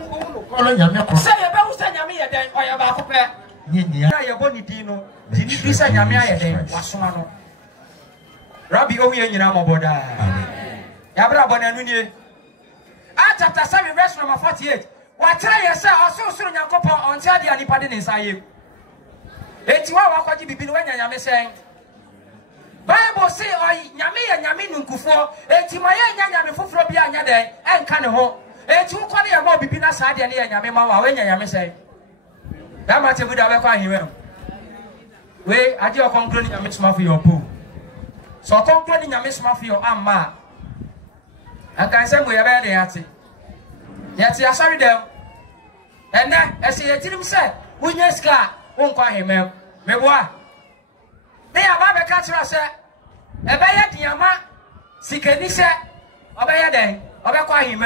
say about Yamia then or your Bacope. Your body dino, did you say Yamia then? Wasumano. Rabbi Oyen Yamaboda. Yabrabona. Chapter 7, verse number 48. What tell you, sir, also soon your couple on Sadia and Nipadin inside you. It's what you be when you're saying. Bible say, Yami and Yamin Kufo, Etimaya Yami Fufrobia Yade, and Canaho. It's who call you more Bibina Sadia and Yamima when Yami say. That much would have a hero. Wait, I do concluding a miss for your poo. So concluding a miss for your amma. I can say we are very happy. Yet, you are sorry, them. And then, as he said, we just got won't call him, me what? They are Baba Catcher, sir. A bayat Yama, Sikanisa, Obayade, Obaqua him.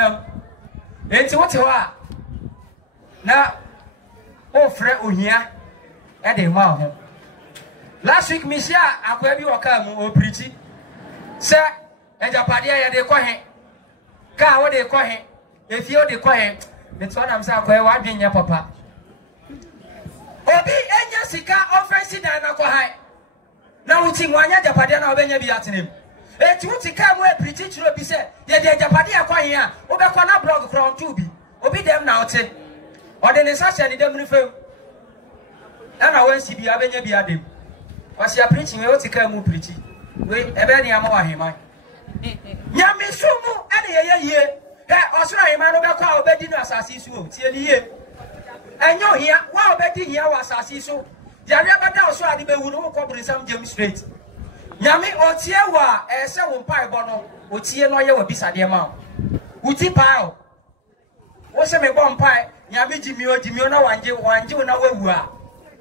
It's what you are. Now, oh, Fred Unia, Eddie Mount. Last week, Monsieur, I will be welcome, pretty. Sir, and your party, they call him. Car, what they call him. If you're the quiet, it's what I'm saying. What did your papa? Obi, and your sika offensive and alcohol. Now, we think one year Japadana when you be at him. It's what you come where pretty to be said. Yet, the Japadia quiet, Obacona blog crown to be. Obi them now, say. Or the necessity them refer. And I went to be having a beard. Was you preaching? We ought to come pretty. Wait, a very amount him. Yamisumu, and a year. Also, I man over call bedding as I see so. And you here, while bedding here was as I see so. Yarabata also had the wood over some James Street. Yami or Tiawa, a 7 pie bono, or Tia no you will be Sadiama. Uti pile. What's a bomb pie? Yami Jimmy, one Jew, now where we are.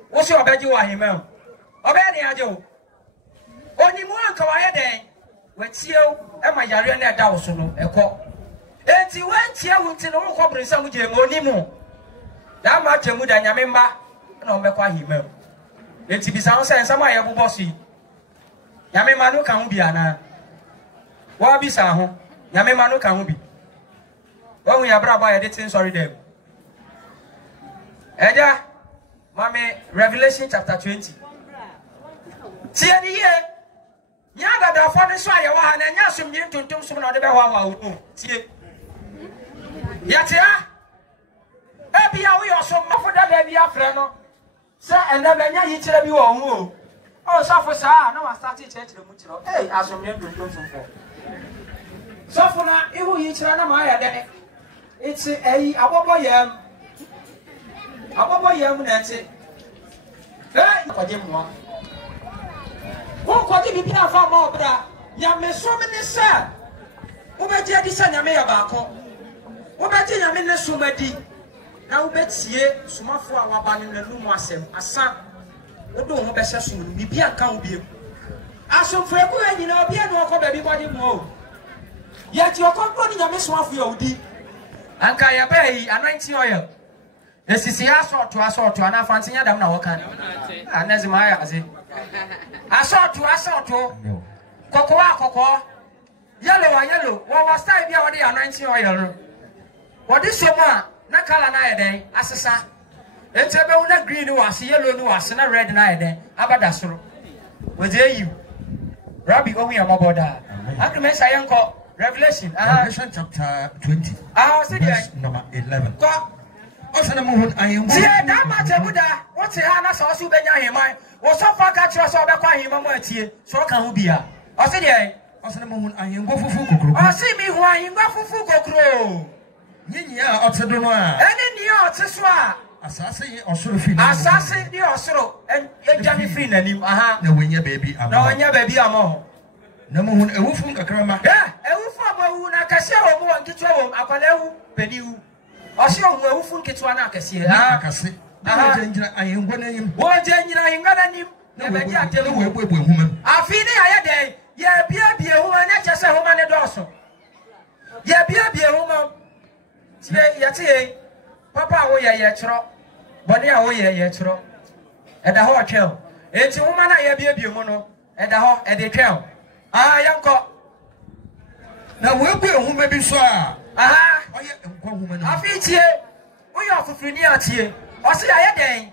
What's your bed you are him? Obey Joe. Only more Kawaii day. With Tio and my Yarena Dawson, a call. And he went here with no covering some Jim or Nemo. That much a mood and Yamemba, no Mekwa him. Let's be some sense, some I have bossy. Yamemano can be an Wabi Saho, Yamemano can be. When we are brought by a dating, sorry, them. Edda, Mammy, Revelation chapter 20. See the year. Yaga the father saw you and Yasum you to do some of the Bawa. See. Yatia? Maybe we also offer that baby after no. Sir, and then you tell you all. Oh, so for sir, no, I started church the Mutro. Hey, as from you to do some for. So for now, it will each run a mile then. It's a boy yam. A boy yam, that's it. Hey, for him one. Who could be a farmer, brother? Yam so many, sir. Over there, this and Yamea Bako. Over there, Yamina Sumadi. Now, Betsy, Sumafo, our ban in the room was him, a son. What don't have a session, be a count be. As some Frebu and you know, be a walk of everybody more. Yet you're concluding a miss one for your D. And Kaya Bay, a 90 oil. This is the assault to assault to an fancy Adam now. And as my as it. Assault to Cocoa, yellow, what was time you already are 90 oil? What is your man? Nakala Naya, Assasa. It's about green was yellow was and a red night, Abadasro. Was there you? Rabbi Omi Amaboda. I can mention Yanko Revelation chapter 20. Verse number 11. Also, the moon, I am that much. What's the Hannah sauce you been your mind? Was so far catch us all back him a here, so can be here. I said, also the moon, I am go for Fuku. I see me why you go for Fuku. Yeah, also don't know. And in the arts as well. asase osoro fi na asase di osoro ejani free na nim aha na wenya baby ama na wenya baby ama na mo hun ewufu nkakrama ewufu amawu na kase wo mo nkitwa wo akwalewu peniwu ose ohun ewufu nkitwa na kase akase na jenjira ayengwa na yim wo jenjira ayengwa na nim na baji atelu wo ebu ehuma afi ni ayede ye bia ehuma na chese homa ne doso ye bia ehuma tie yate papa wo ye chiro boni a wo ye chiro eda ho twel enti homa na ye bia mu no eda ho ede twel yanko na wo ebu ehuma bi so a oye nkwa homa no afi tie wo ye ofufuri ni atie o se ayeden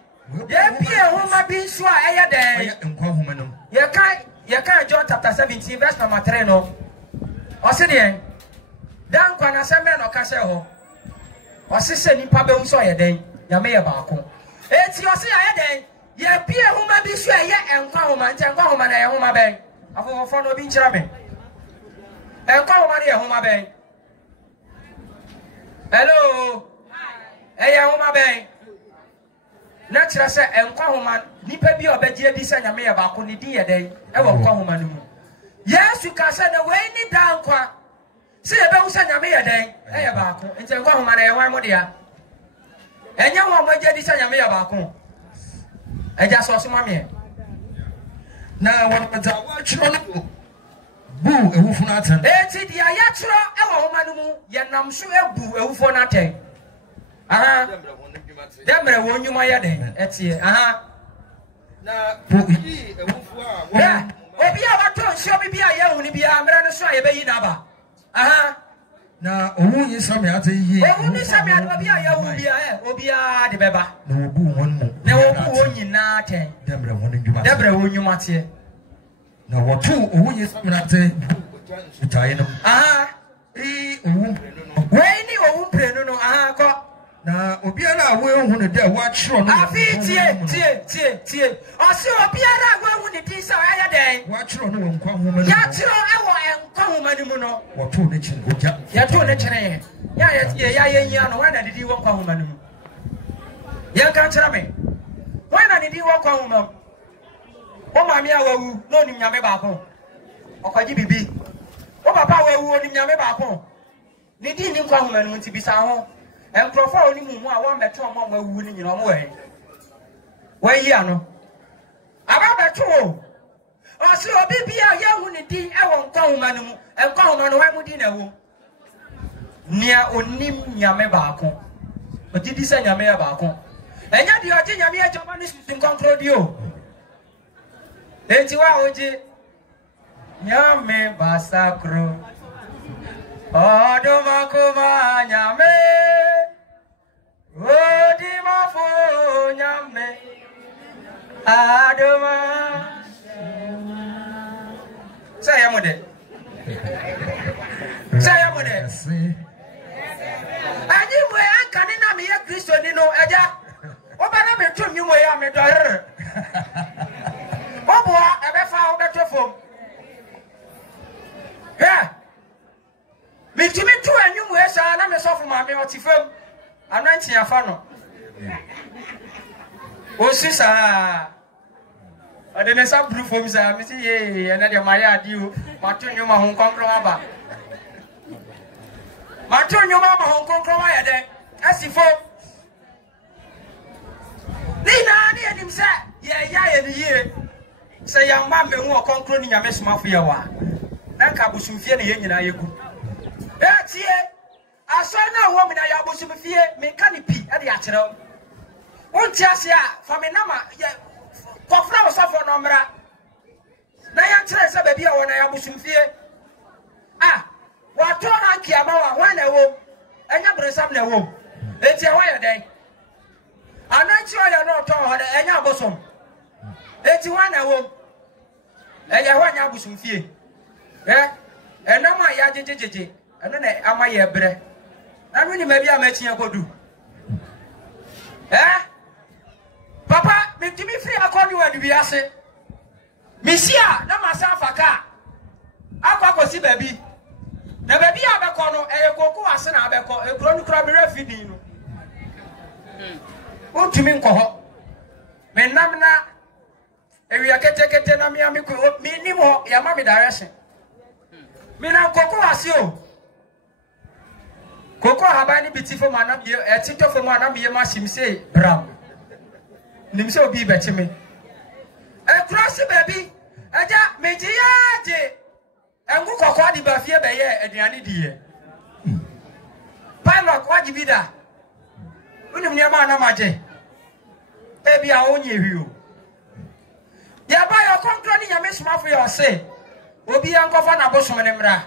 ye bia homa bi so a ayeden oye nkwa homa no ye kan John chapter 17 verse number 3 no o se den dan kwa na se me no ka se ho o se se nipa be so ayeden ya me ye baako enti o se ayeden ye bia homa bi so ye enkwa homa nte enkwa homa na ye homa ben afofo no bi nchira me enkwa homa na ye homa ben hello ye homa ben na kira se enkwa homa nipa bi obegie di se nyame ye baako ni di ye den e wo enkwa homa no mu Yesu ka se na we ni dan kwa se ye be wo se nyame ye den e ye baako nte enkwa homa na ye wan mo dia enya wo mo gie di se nyame ye baako eja so so mame na wonata wa chiro no bu ewufu na aten eti dia ya chiro e wo homa no mu ye nam so ebu ewufo na aten demre wo nyuma ye den etie na bu yi ewufu a obi a wato nso bi a ye hu ni bia mra no so a ye be yi na ba na owu yi sami ate yi owu ni sami ate obi a ye hu bia obi a de beba na obu won mu na obu won nyina aten demre wo nyuma tie na wotu owu yi sami ate utaye no owu we ni owu prenu no ko na obiara awo ehu ne de wa chiro no afi tie osi obiara awo ehu ne din sa ya den wa chiro no nkwa homa no ya chiro ewo enkwa homa ni mu no wotu ne chingoja ya to ne kire ya yenya no wa na didi wo nkwa homa ni mu ya kan kire me wa na didi wo nkwa homa o ma mi awu no ni nyame ba ko okwaji bibi o papa awu ni nyame ba ko ni di ni nkwa homa ni mu ti bisa ho enkrofo oni mu a won beto omo awu ni nyina omo we yi ano aba beto o si obi bia ye hu ni din e won kwa homa ni mu enkwa homa no wa mu din na wo nia onim nyame baako o ti di se nyame ya baako enya di o ti nyame ya joba ni susun kontro di o enti wa oji nyame basakro odumakuma nyame odi mafo nyame aduma saya mode ani we akane na me ye Kristo ni no eja obana me to nyu we ya me dorre obo ebe fa obeto fom me timi to anyu we sa na me sofo ma me otifam ananti afa no o sisa ade ne sa blue fom sa me si ye na de maya adi o ma to nyu ma hon konkro aba ma to nyu ma hon konkro wa ya de asifo ni na ni enim sa ye ya ye ni ye se ya ma me hu konkro ni nyame soma fo ye wa na ka busumfie ne ye nyina ye gu etie aso na wo me na ya busumfie me ka ni pi e de a kire wonti ase a fa me na ma kofra wo safo no mra na ya kire se ba bia wo na ya busumfie wa to hanki ama wa na wo enya bresam na wo etie wo ye den ananchi o ya no to ho de enya bosom eti wa na wo enya ho nya busumfie enama ya jejejeje eno na ama ye bre na no ni ma bia ma chia kodu papa me timi free akoni wa du biase misia na masafa ka akwakosi baby na baby abeko no eye koku ase na abeko ekro nu kra be refidi no Utumi nkoho. Menam na ewia kete na mi amiku mi mo ya ma mi direction. Mi na koko asio. Koko habani bitifo manam ye etito fo manam ye ma shimse bram. Nimse obi betime. E cross baby. Aja mejiya je. Engu koko adi ba fie be ye aduane die. Pilot wajibida. Unim ne ma na maje. Baby a onye hwio. Ya ba yo kontro ni nyame soma fo yo se. Obi an kofa na bosom ne mra.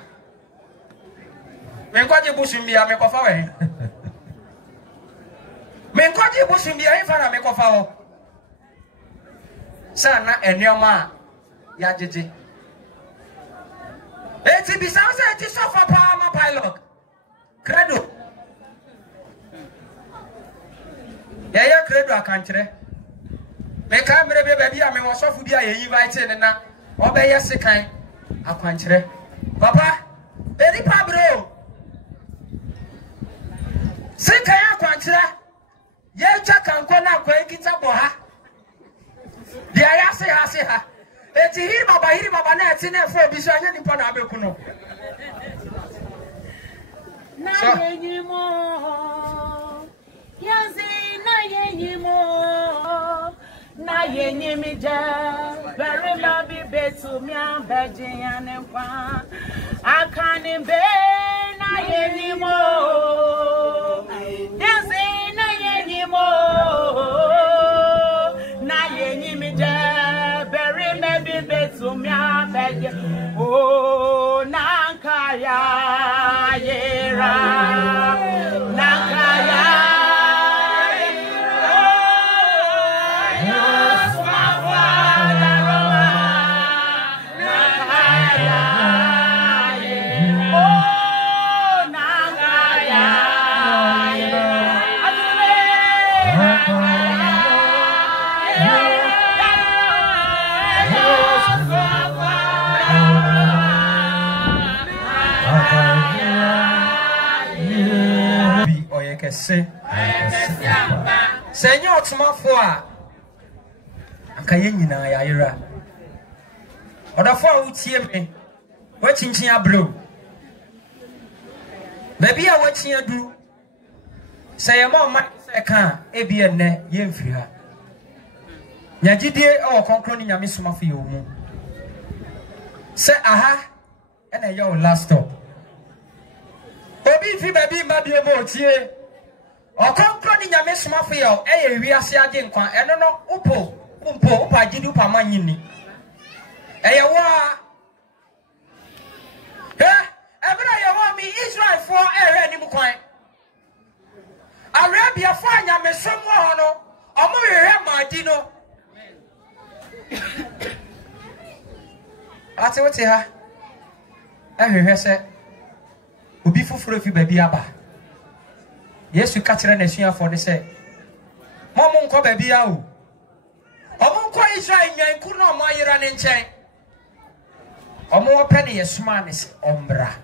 Men kwaje busum bia me kofa we. Men kwaje busum bia ifa na me kofa wo. Sana enioma ya jeje. Eti bisanse eti sofa pa ma pilot. Credo. Ya credo akantre. Me kamere be baby a me wo sofu bia ye invite ne na obeye sekan akwantre. Papa, eri pa bro. Sekan akwantre. Ye twa kanko na akwa kita bo ha. Dia ya se ha. Eti hiri baba na eti na fo bi so anya nipa na abeku no. Na yenyimo. Yazi na yenyimo. Na yenyimija. Very love betu mi ambeji yanekwa. Akani be na yenyimo. Yazi na yenyimo. Na yenyimija. Very love betu mi ambeji. Oh, nankaya yera. Nankaya. Senyor tumafo a akaye nyina ya yera odafo a wutie me wachinchin abro baby a wachin adu sayema ma seka ebi enne yemfiri ha nyagidie o konkro ni nyame somafo ye omu se aha ena ye o last stop obi fi baby ma bie mo tie okonkro ni nyame somafo ye o eye wiase age nkwan eno no umpo agidi upa manyini eye wa ebra ye wa mi Israel for ere ni mkwan Arabia for nyame somo ho no omo wewe madi no ate wote ha ehwehwe se obi fufuro fi baby aba Yesu ka kire na suafo de se momo nko baby a o omo nko Israel nyanku na omo ayira ne nchen omo ope ne yesuma ne se ombra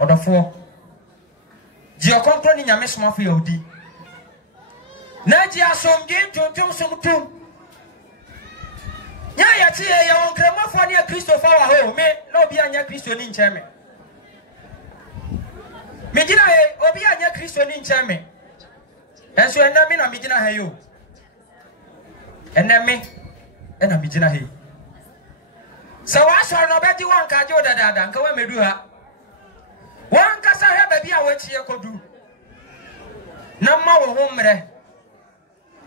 odofo ji okontro ni nyame somafo ya odi na ji asomge tontom somtum nya ya ti ya onkremafo ne Christopher wa ho me na obi anya Kristo ni nchen me Mijina he obi anya Kristo ni nchame. Enso enami na mijina he yo. Enami ena mijina he. Sawa so no beti wanka je odadada nka wa medu ha. Wanka sa he baby a wachi ekodu. Na ma wo ho mre.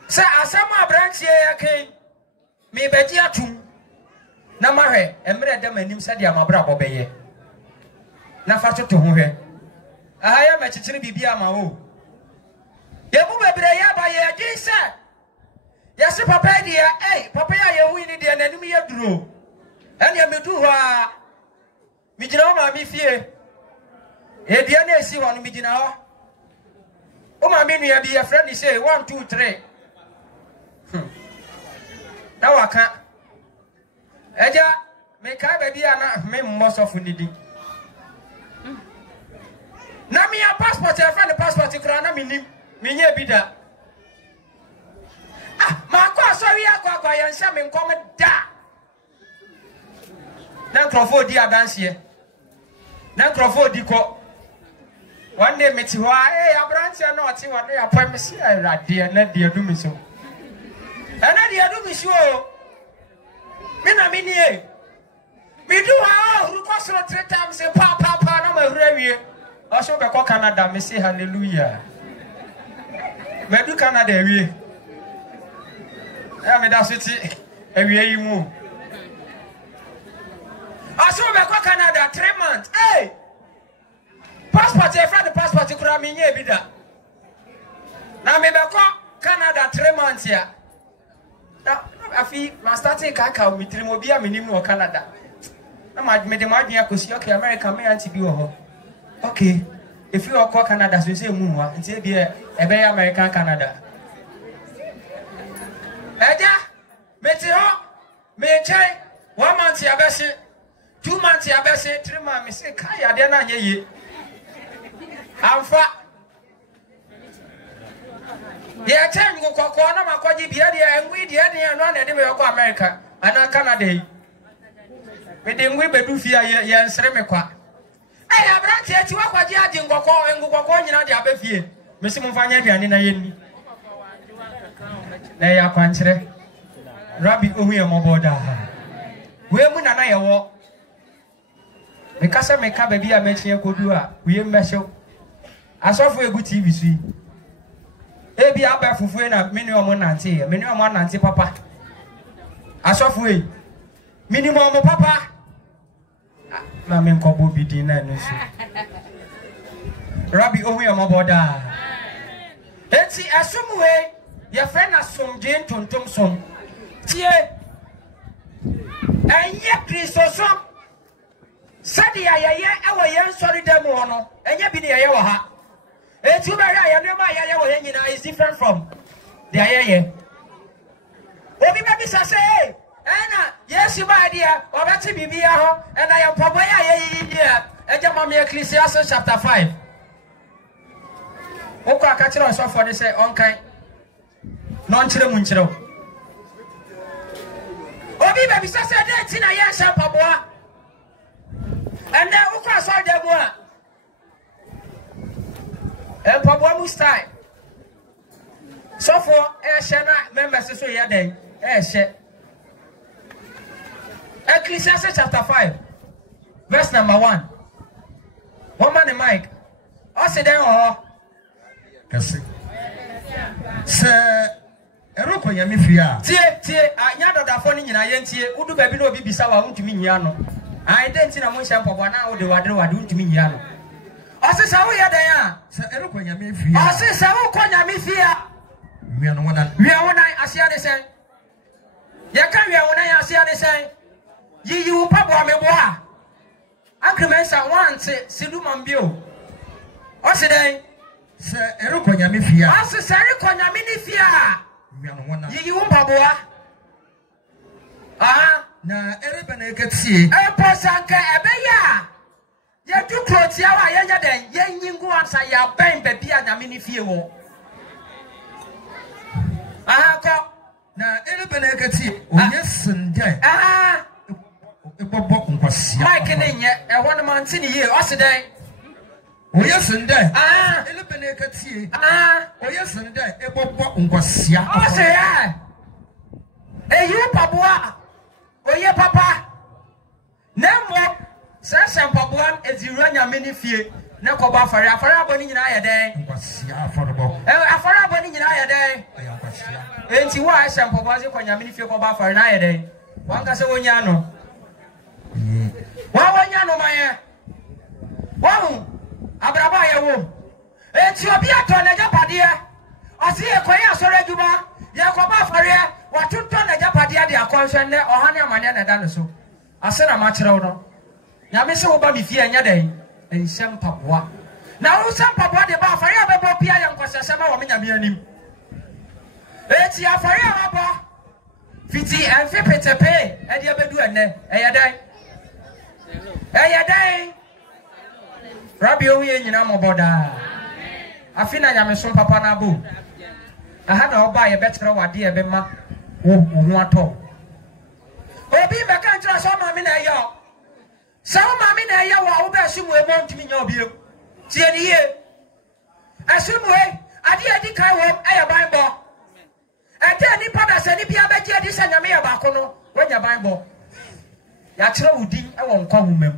Sa asama branchie yake me beji atum. Na mahwe emre dem anim sa dia mabra bobeye. Na fa toto ho hwe. Ahaya mechichiri bibia ma wo. Yebu bebre ya ba ye gise. Yesi papa dia, papa ya ye wini dia nanim ye duro. Ene medu ho a. Mijina ho ma mi fie. E dia na esi ho no mijina ho. O ma mi nu ya bi ye friend say 1 2 3. Na waka. Eja me ka ba bia na me mmosofu nidi. Na mi ya passport e friend passport kura na minim minye bida Mako sorry akwa yansha me nkom da. Na nkrofo di adanse. Na nkrofo di ko. One day meti ho abranche na oti wo na apam si awrade na de adu mi so. Ana de adu mi so o. Me na me nie. Me do ha ru ko so 3 times pa na ma hura wie. O so be ko Canada me say hallelujah. Me do Canada wie. Me da so ti awie yi mu. O so be ko Canada 3 months. Hey! Passport e friend passport kura me nye bi da. Na me be ko Canada 3 months ya. Na afi ma starting kaka o mitri mo bia menim no Canada. Na me de ma dwen akosi okay America me anti bi wo ho. Okay. If you are Canada so say mu wa nti e bi e be American Canada. Eja meti ho me chai 1 month ya be se 2 months ya be se 3 months me say kai ade na anye ye. Amfa ya change go kokko na makoji bia de engwi de no na de be ko America ana Canada yi me de engwi bedu fia ye nsere me kwa eh abranti ati wakwaji adi ngokko engukokko nyina de abafie me se mfanya aduane na yenni na ya kwankyere Rabbi ohuye moboda we mu na ye wo me kasa me ka baby a me chie kodu a we mmehyew asofo egu TV sui ebi aba fufu na minimum nante minimum nante papa asofo e minimum papa na me nkobo bidi na nusu Rabbi ohuye moboda enti asumwe ye friend asomje ntontom som tie enye Kristosom sadia ye ewo ye nsori dem no enye bi ne ye wo ha enti ubere ya no ma ye wo ye nyina is different from the ye obi ba bi sase ena yes ba dia obeti bibia ho ena ye pobo ya ye dia eje mama Ecclesiastes chapter 5 oko aka kire so for say onkan no nkire mu nkire obi ba bi sase de ti na ye sha paboa and then who can solve the one? And Pablo style. So for Shana members, so yeah, then Ecclesiastes chapter 5, verse number 1. One man in Mike. I said, oh, Sir, Eroko Yamifia. Tie, I know that phone in Ayentie, who do baby no be Bisawa to me, Yano. I didn't see a motion for 1 hour. The water were doing to me. Yano. I said, so we are there. Sir, Eroko Yamifia. I said, so Yamifia. We are one. I see the same. Yakan, we are one. I see the same. You, Papa, me boy. Uncle Mensa once, Sidu Mambio. I said, Sir, Eroko Yamifia. I said, Sir, Eroko Yamifia. We are one. You, Papa. Na erebene ketsie eposanka ebeya ye du krotia wa ye nya den ye nyingu ansa ya ben baby a nyame ni fie wo ko na erebene ketsie onye sende ebobo nkwasia mike ne nye eho ne manti ni ye oseden onye sende erebene ketsie onye sende ebobo nkwasia ose ya eyu paboa oye papa nemo sasa mpaboa ezira nyame ni fie na koba afare aboni nyina ye den nkwasia aforebo afare aboni nyina ye den nkwasia enti wa asa mpaboa ze kwa nyame ni fie koba afare na ye den wanka se wonya no wa wonya no maye wa abraba ye wo enti obi ato na japade osi ye koye asore adwuma ye koba afare watuto na japade ade akonhwe ne ohane amane na da no so ase na ma kire wo no nyame se wo ba mi fie anya den ensem paboa na wo sem paboa de ba afare abebo pia ya nkwasese ma wo me nyame anim eti afare ababo fiti enfe petepe e de abedu enne eye den Rabbi owie nyina moboda afi na nyame so papa na bo aha na oba ye betre wade e be ma wo ho ato obi me kan tira so ma me na yo so ma me na yo wo be hye mu e mo ntimi nya obi tie ni ye asemu e ade edi kai wo e ya Bible ete ni pada se ni bia be je di se nyame ya ba ko no wo nya Bible ya kire udin e wo nkwa humam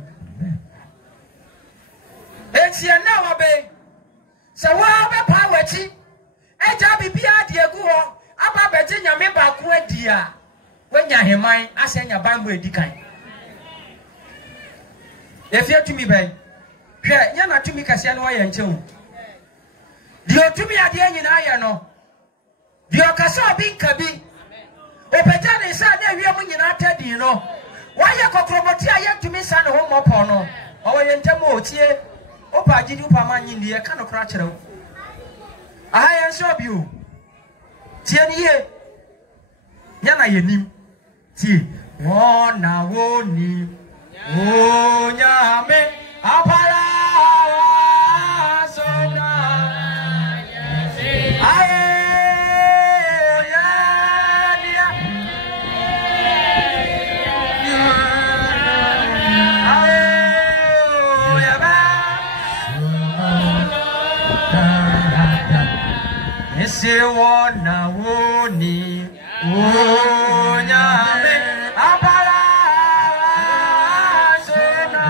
etie na wo be se wo be pa wachi eja bibia de egu ho aba be je nyame ba ko adi a wo nya heman ase nya Bible edi kan efia tumi ben hwe nya na tumi kase no ye nche wo di otumi ade nyina ye no di okasa obi nkabi opeja ne sa na wie mu nyina tadi no waye kokromoti aye tumi sa ne ho mopo no owo ye ntem otie opa gidi opa manyi ne ka no kra kire wo aha ye so bi o tie ni ye nya na ye nim tie wona woni o nya me apara sona aye se wona woni onyame apara sona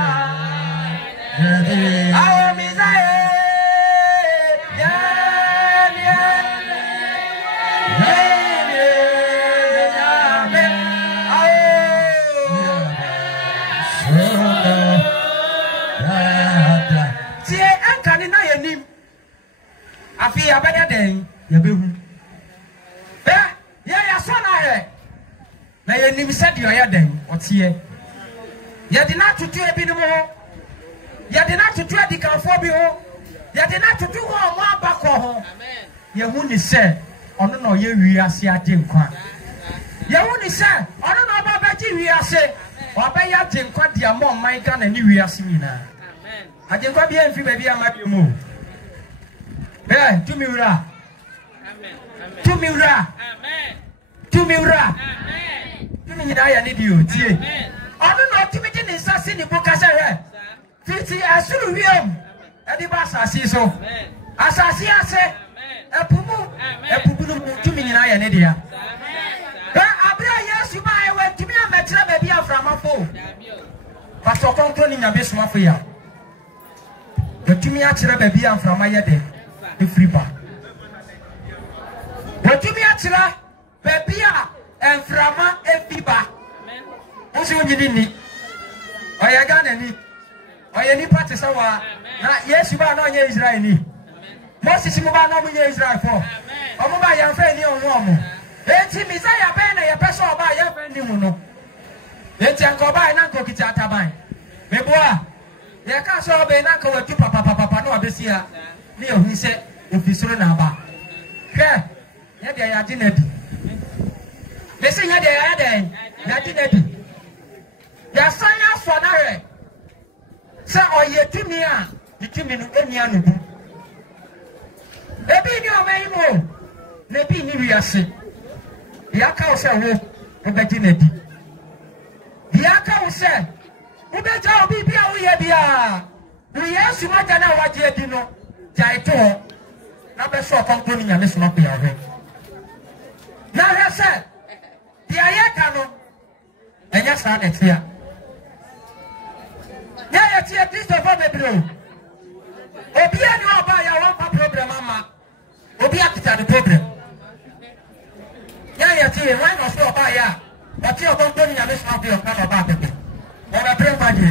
awo mizae ya nyame awo sona tie ankani na yanim afi abaya den yabehu ya so na he na ye nim se de oya den otie ye de na tutu ebi ni mo ye de na tutu adikanfo bi ho ye de na tutu ho mo abakọ ho ye hu ni se ono na ye wi ase ade nkwa ye hu ni se ono na ba ba ji wi ase oba ya de nkwa dia mo man ga na ni wi ase nyina amen ade nkwa bi enfi ba bi amade mu tumiura tumiura amen tumiura amen tumi nyina ya ne dio tie onu no tumi di ne sase ni boka se he fiti asuru wiem edi ba asase so asase ase epumu no tumi nyina ya ne dia ba abra yesu ba e we tumi ametre ba bi aframafo pastor kontro ni nyabe somafo ya tumi akire ba bi aframa ye de efriba wotumi atira bebia enframa efiba osi onyini ni oye Ghana ni oye ni party sawa na Yesu ba na onye Israel ni Moses mu ba na onye Israel fo omo ba ya fa ni onwo omo enti Messiah be na ye peso oba ya fa ni mu no enti anko ba na anko kiti ataban meboa ye ka so be na anko watu papa na obesia ni ohun se ofisoro na ba hwe ya de ya dinadi lesi ya de ya dinadi ya sanya so na re se oyetumi a ditumi no enia no bu ebi ni o mai mo na bi ni wiase ya ka o se wo be dinadi ya ka o se wo be ja obi bia wo ye bia wo Yesu ma ja na wa je di no ja ito na be so konko ni nyame so ma pe ya hwe na he se dia ye ka no enya sa na tia ya ye tia Kristo fo be bro obi ani oba ya won pa problem ama obi akita the problem ya ye tia why no so oba ya but ti konko ni nyame so ma pe ya ka oba pepe o na pray for you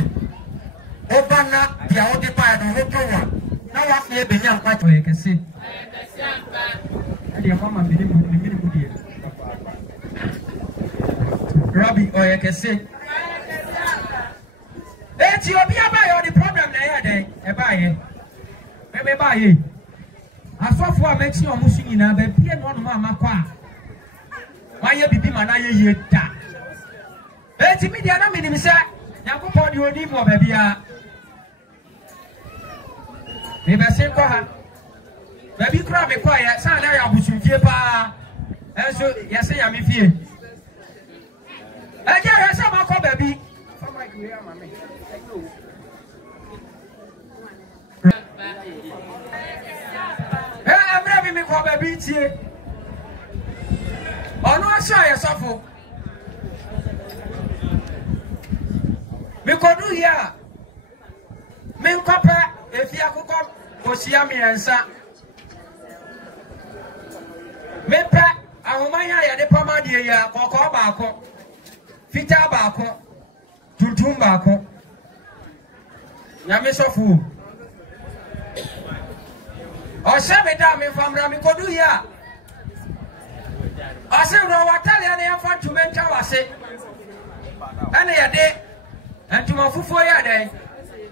oba na dia o de pa no ho to wa na wa fi ebe nya nkwa oye kese ade mama bi ni mu die Robbie oye kese eti obi aba yo the problem na ye den e ba ye me ba ye asofo a mechi omusu nyina ba bie no no mama kwa wa ye bibi ma na ye da eti mi dia na mi ni se yakopɔ de oni mo ba bia me be se ko ha Baby cry me quiet, son, I have some fear pa. And so, yes, I am if you. I can't have some call baby. I'm having me call baby tea. Oh, no, I saw yourself. Me could do here. Me copper, if you could come, go see me answer. Me pet, I will mind ya the Pomadia, Coco Baco, Fita Baco, Tutum Baco. Yamis of who? Or 7 damn from Rami could do here. I said, no, what tell you, I want to mention I say. And a day, and to my 4 year day,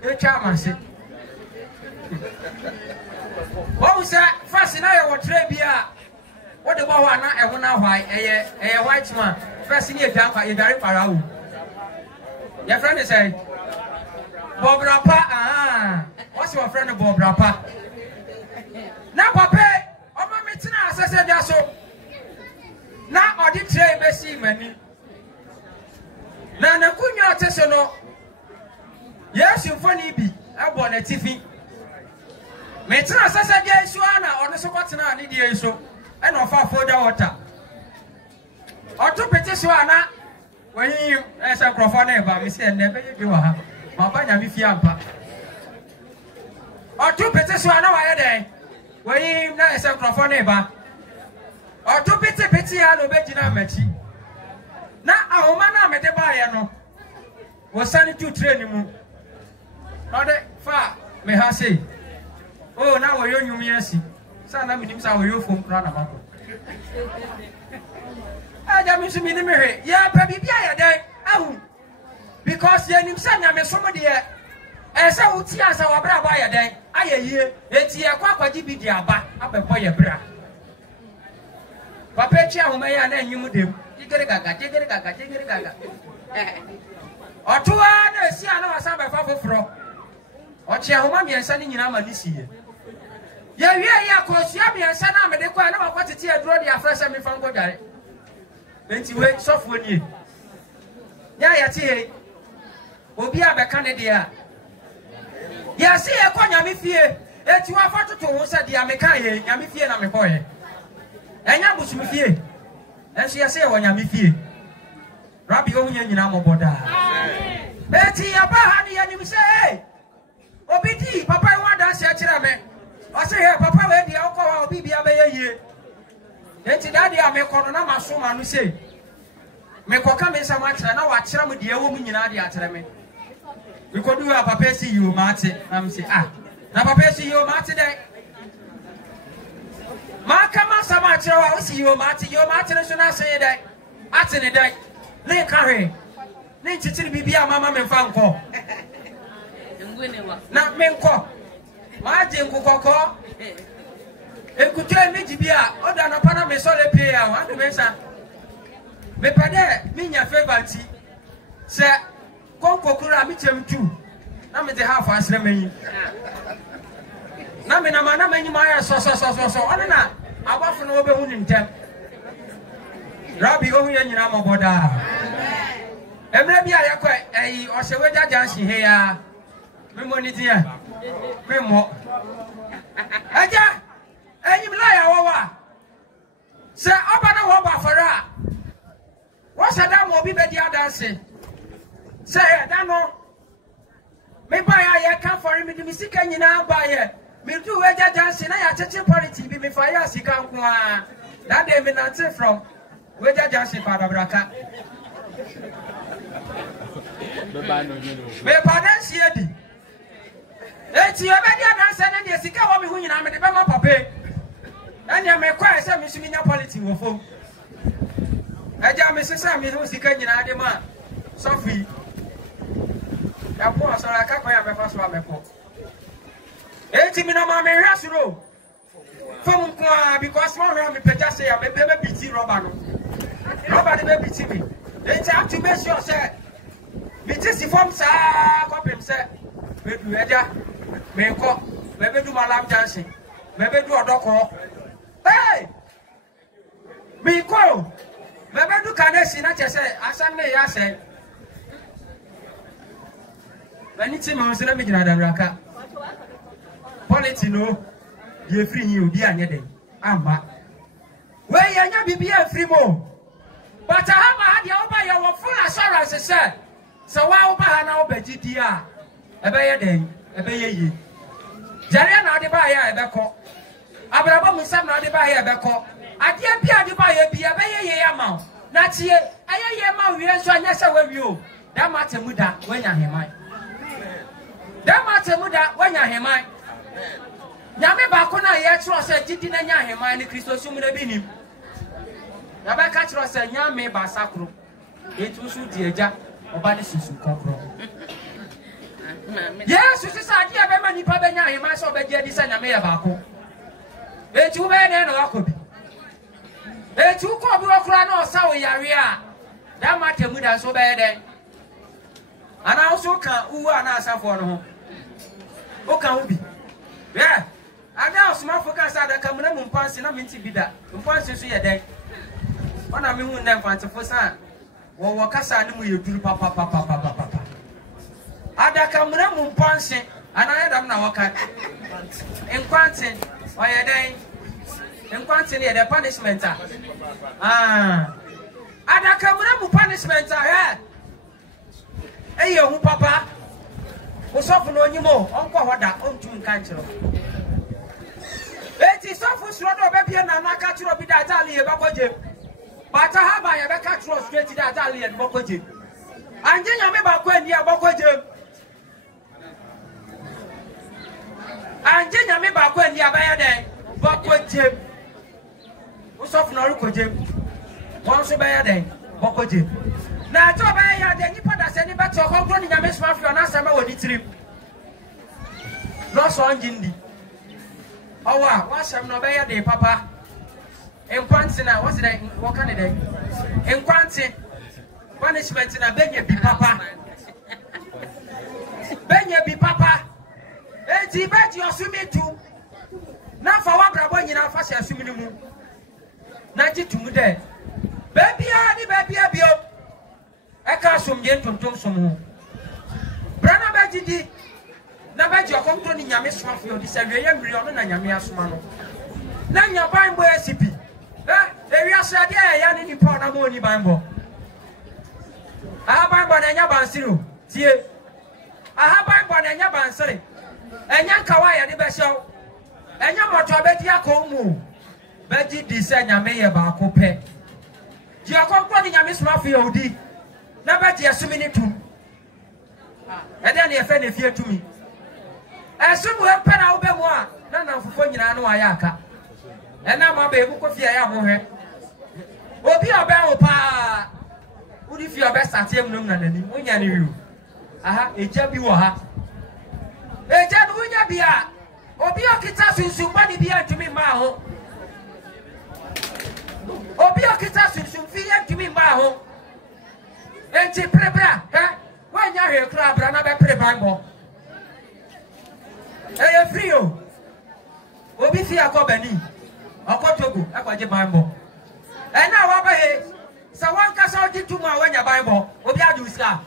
a charm, say. What was that? First, I want to be a. What about one? I want to why a white man. First, in your damp, you very far. Your friend is saying, Bob Rapa. What's your friend of Bob Rapa? Now, Papa, I'm a meeting as I said, so. Now, I did say, Bessie, many. Now, the Kunya Tessono. Yes, you funny be. I want a TV. Meeting as I said, yes, you are on the Socotana, need you so. And of our further water. Or two petitions, when you as a crofone about me, say, never you are. My banya be fiampa. Or two petitions, I day. When you as a crofone about. Or two pity, I know Bettina Mechi. Now, our man, I met a buyer, was sending to training. Not far, may I say. Oh, now we're young, you see. Son, I'm in some of you from Granada. I don't miss me in the mirror. Yeah, baby, yeah, oh, because your son, I'm somebody. As I would see as our brother, I hear it's here, Quack, be the abba, up a boy, bra. Papa, who may I name you with him. Take it a gaga. Or 2 hours, see, I know some of our fro. Or Chiamami and Sunny in Amadisi. Yeah, cause Yami and Sana, but they quite know what it is, draw the fresh and me from Godai. Then you wait soft with you. Yeah, tea. Will be a Canada. Yeah, see a coin, Yami fear. It's you are far to said the American, Yami fear, and I'm a boy. And Yamus me fear. And she say, when Yami fear. Rabbi Owen, you know, Boda. Betty, a bahani, and you say, Obiti, Papa, want to say, I say, Papa, where the alcohol will be a year. Then daddy, I make on a so man who say, make what come in so much, and now I tell with the woman in Adia. We could do a Papa see you, Martin. I'm saying, now Papa see you, Martin. Markama Samacho, I see you, Martin. Your Martin is not say that. At any day, Lay carry. Need to be a mamma and fanco. Not menco. Martin Coco. And could tell me to be a other than a Panama solid pay. I want to mention. Me pade, me your favorite. Sir, Conco Kura meet him too. Now me the half as remain. Now me na man, many my so. Anna, I want to know about him. Rabbi Owen, you know, Boda. And maybe I quite a or say, whether dancing here. Me dear. Me more. Aja, and you lie, Sir, open a wobber for her. What's a damn will be better dancing? Say, I don't know. Maybe I can't for him to be sick and you now buy it. Me do weather dancing. I touch a party be me fire sick. That they may not say from weather dancing for the braca. Me pardon, Siedi. It's your better dancing and you sick of me when I'm the Bama Papa. And you may cry some misdemeanor politics will fall. I jam Mrs. Sammy who's the Kenyan Adema. Sophie. I was so I can't have a first one before. 80 minutes, Mamma Rasuro. From because one round, me just say, I'm a baby BT Robano. Nobody baby to me. It's up to make sure, sir. Me just inform, sir, copy him, sir. Maybe weather, may call, maybe do my lap dancing. Maybe do a doctor. Hey! Miko! Maybe do Kanesi, not just say, I say. Anything I was in a meeting at Raka. Politino, you're free, you be an yet. I'm back. Where you are be a free more. But I have had your full assurance, sir. So why over now, Betty dear? A bay day, a bay ye. Jarian de Baya, a beco. Abraham is some de Baya beco. I can't be a Baya be a bay amount. That's here. I am we are so necessary with you. That matter muda when I hear mine. That matter muda when I hear mine. Yame Bakona yet was a titty and Yahim, and Christos Sumabini. Yabaka was a Yame Basacro. It was Udia or Banisus Cocro. Yes, this is idea of many Pabana, you must obey this and Yame Bako. A 2 men and Wakobi. A 2 Cobra or Sawi area. That matter muda so bad. And I also can't who are not for no. Oka be. Yeah. I now small focus at the Cameron Mumpas in a minty bida. Mumpas is here day. One of me who never find for son. Or Wakasa knew you do papa. At the Cameron Mumpas, and I am now a in Quantin, or a day. In Quantin, the punishment. Ah. At the Cameron punishment, I had. Hey, you, papa. Was often on you more, Uncle Wada, on to Cancho. It is often slaughter of baby and I catch you up with that alley about Bakoji. But I have my ever catch you straight to that alley at Bakoji. And then you remember when you are Bakoji. And then you remember when you are by a day, Bakoji. Was often Orukoji. Once a by a day, Bakoji. Now, to buy a day, you put us any better home running a miss mafia and answer my trip. Lost on Jindy. Oh, wow, what's some no better day, Papa? In Quantina, what's it? What kind of day? In Quantin, punishment in a Benya be Papa. Benya be Papa. And he bet you assuming too. Now for what Brabon, you know, fast assuming 92 day. Baby, baby, Eka sum yen tonton sumu. Brana bajidi. Na baji okonto ni nyame swafi odi se wiye mrion na nyame asoma no. Na nya Bible SCP. Ewi asade ya ni nipa na mo ni Bible. Aha Bible na nya bansiro. Tie. Aha Bible na nya bansire. Enya nkawa ya ni behyew. Enya moto abedi akomu. Baji di se nyame ye ba ko pe. Ji okonto ni nyame swafi odi. Never dear swimming to and then you offend if you to me. As soon as pen out be more, none of Funya and Wayaka. And now my baby could fear her. Will be a bell pa. Would if you are best at him, no, than you. Aha, a jab you are. A jab will be a. Or be a guitar soon, somebody be to me, Maho. Or be a guitar soon, fear to me, Maho. And she pray, when you're here, crab, and I pray Bible. Hey, free you. Will be fear Cobany. I'll go to go, I got your Bible. And now, over here, so one castle did to my when your Bible, will be a do star.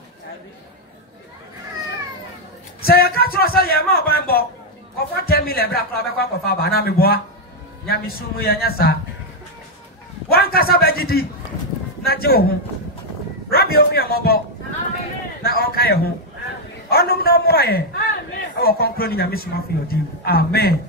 Say a catch us a more Bible. Of what 10 million black club of Abanami boy. Yamisumu Yanyasa. One castle veggie, not your Rabbi of your mobile. Now, okay, home. Oh, no more. I will conclude your mission of your deal. Amen.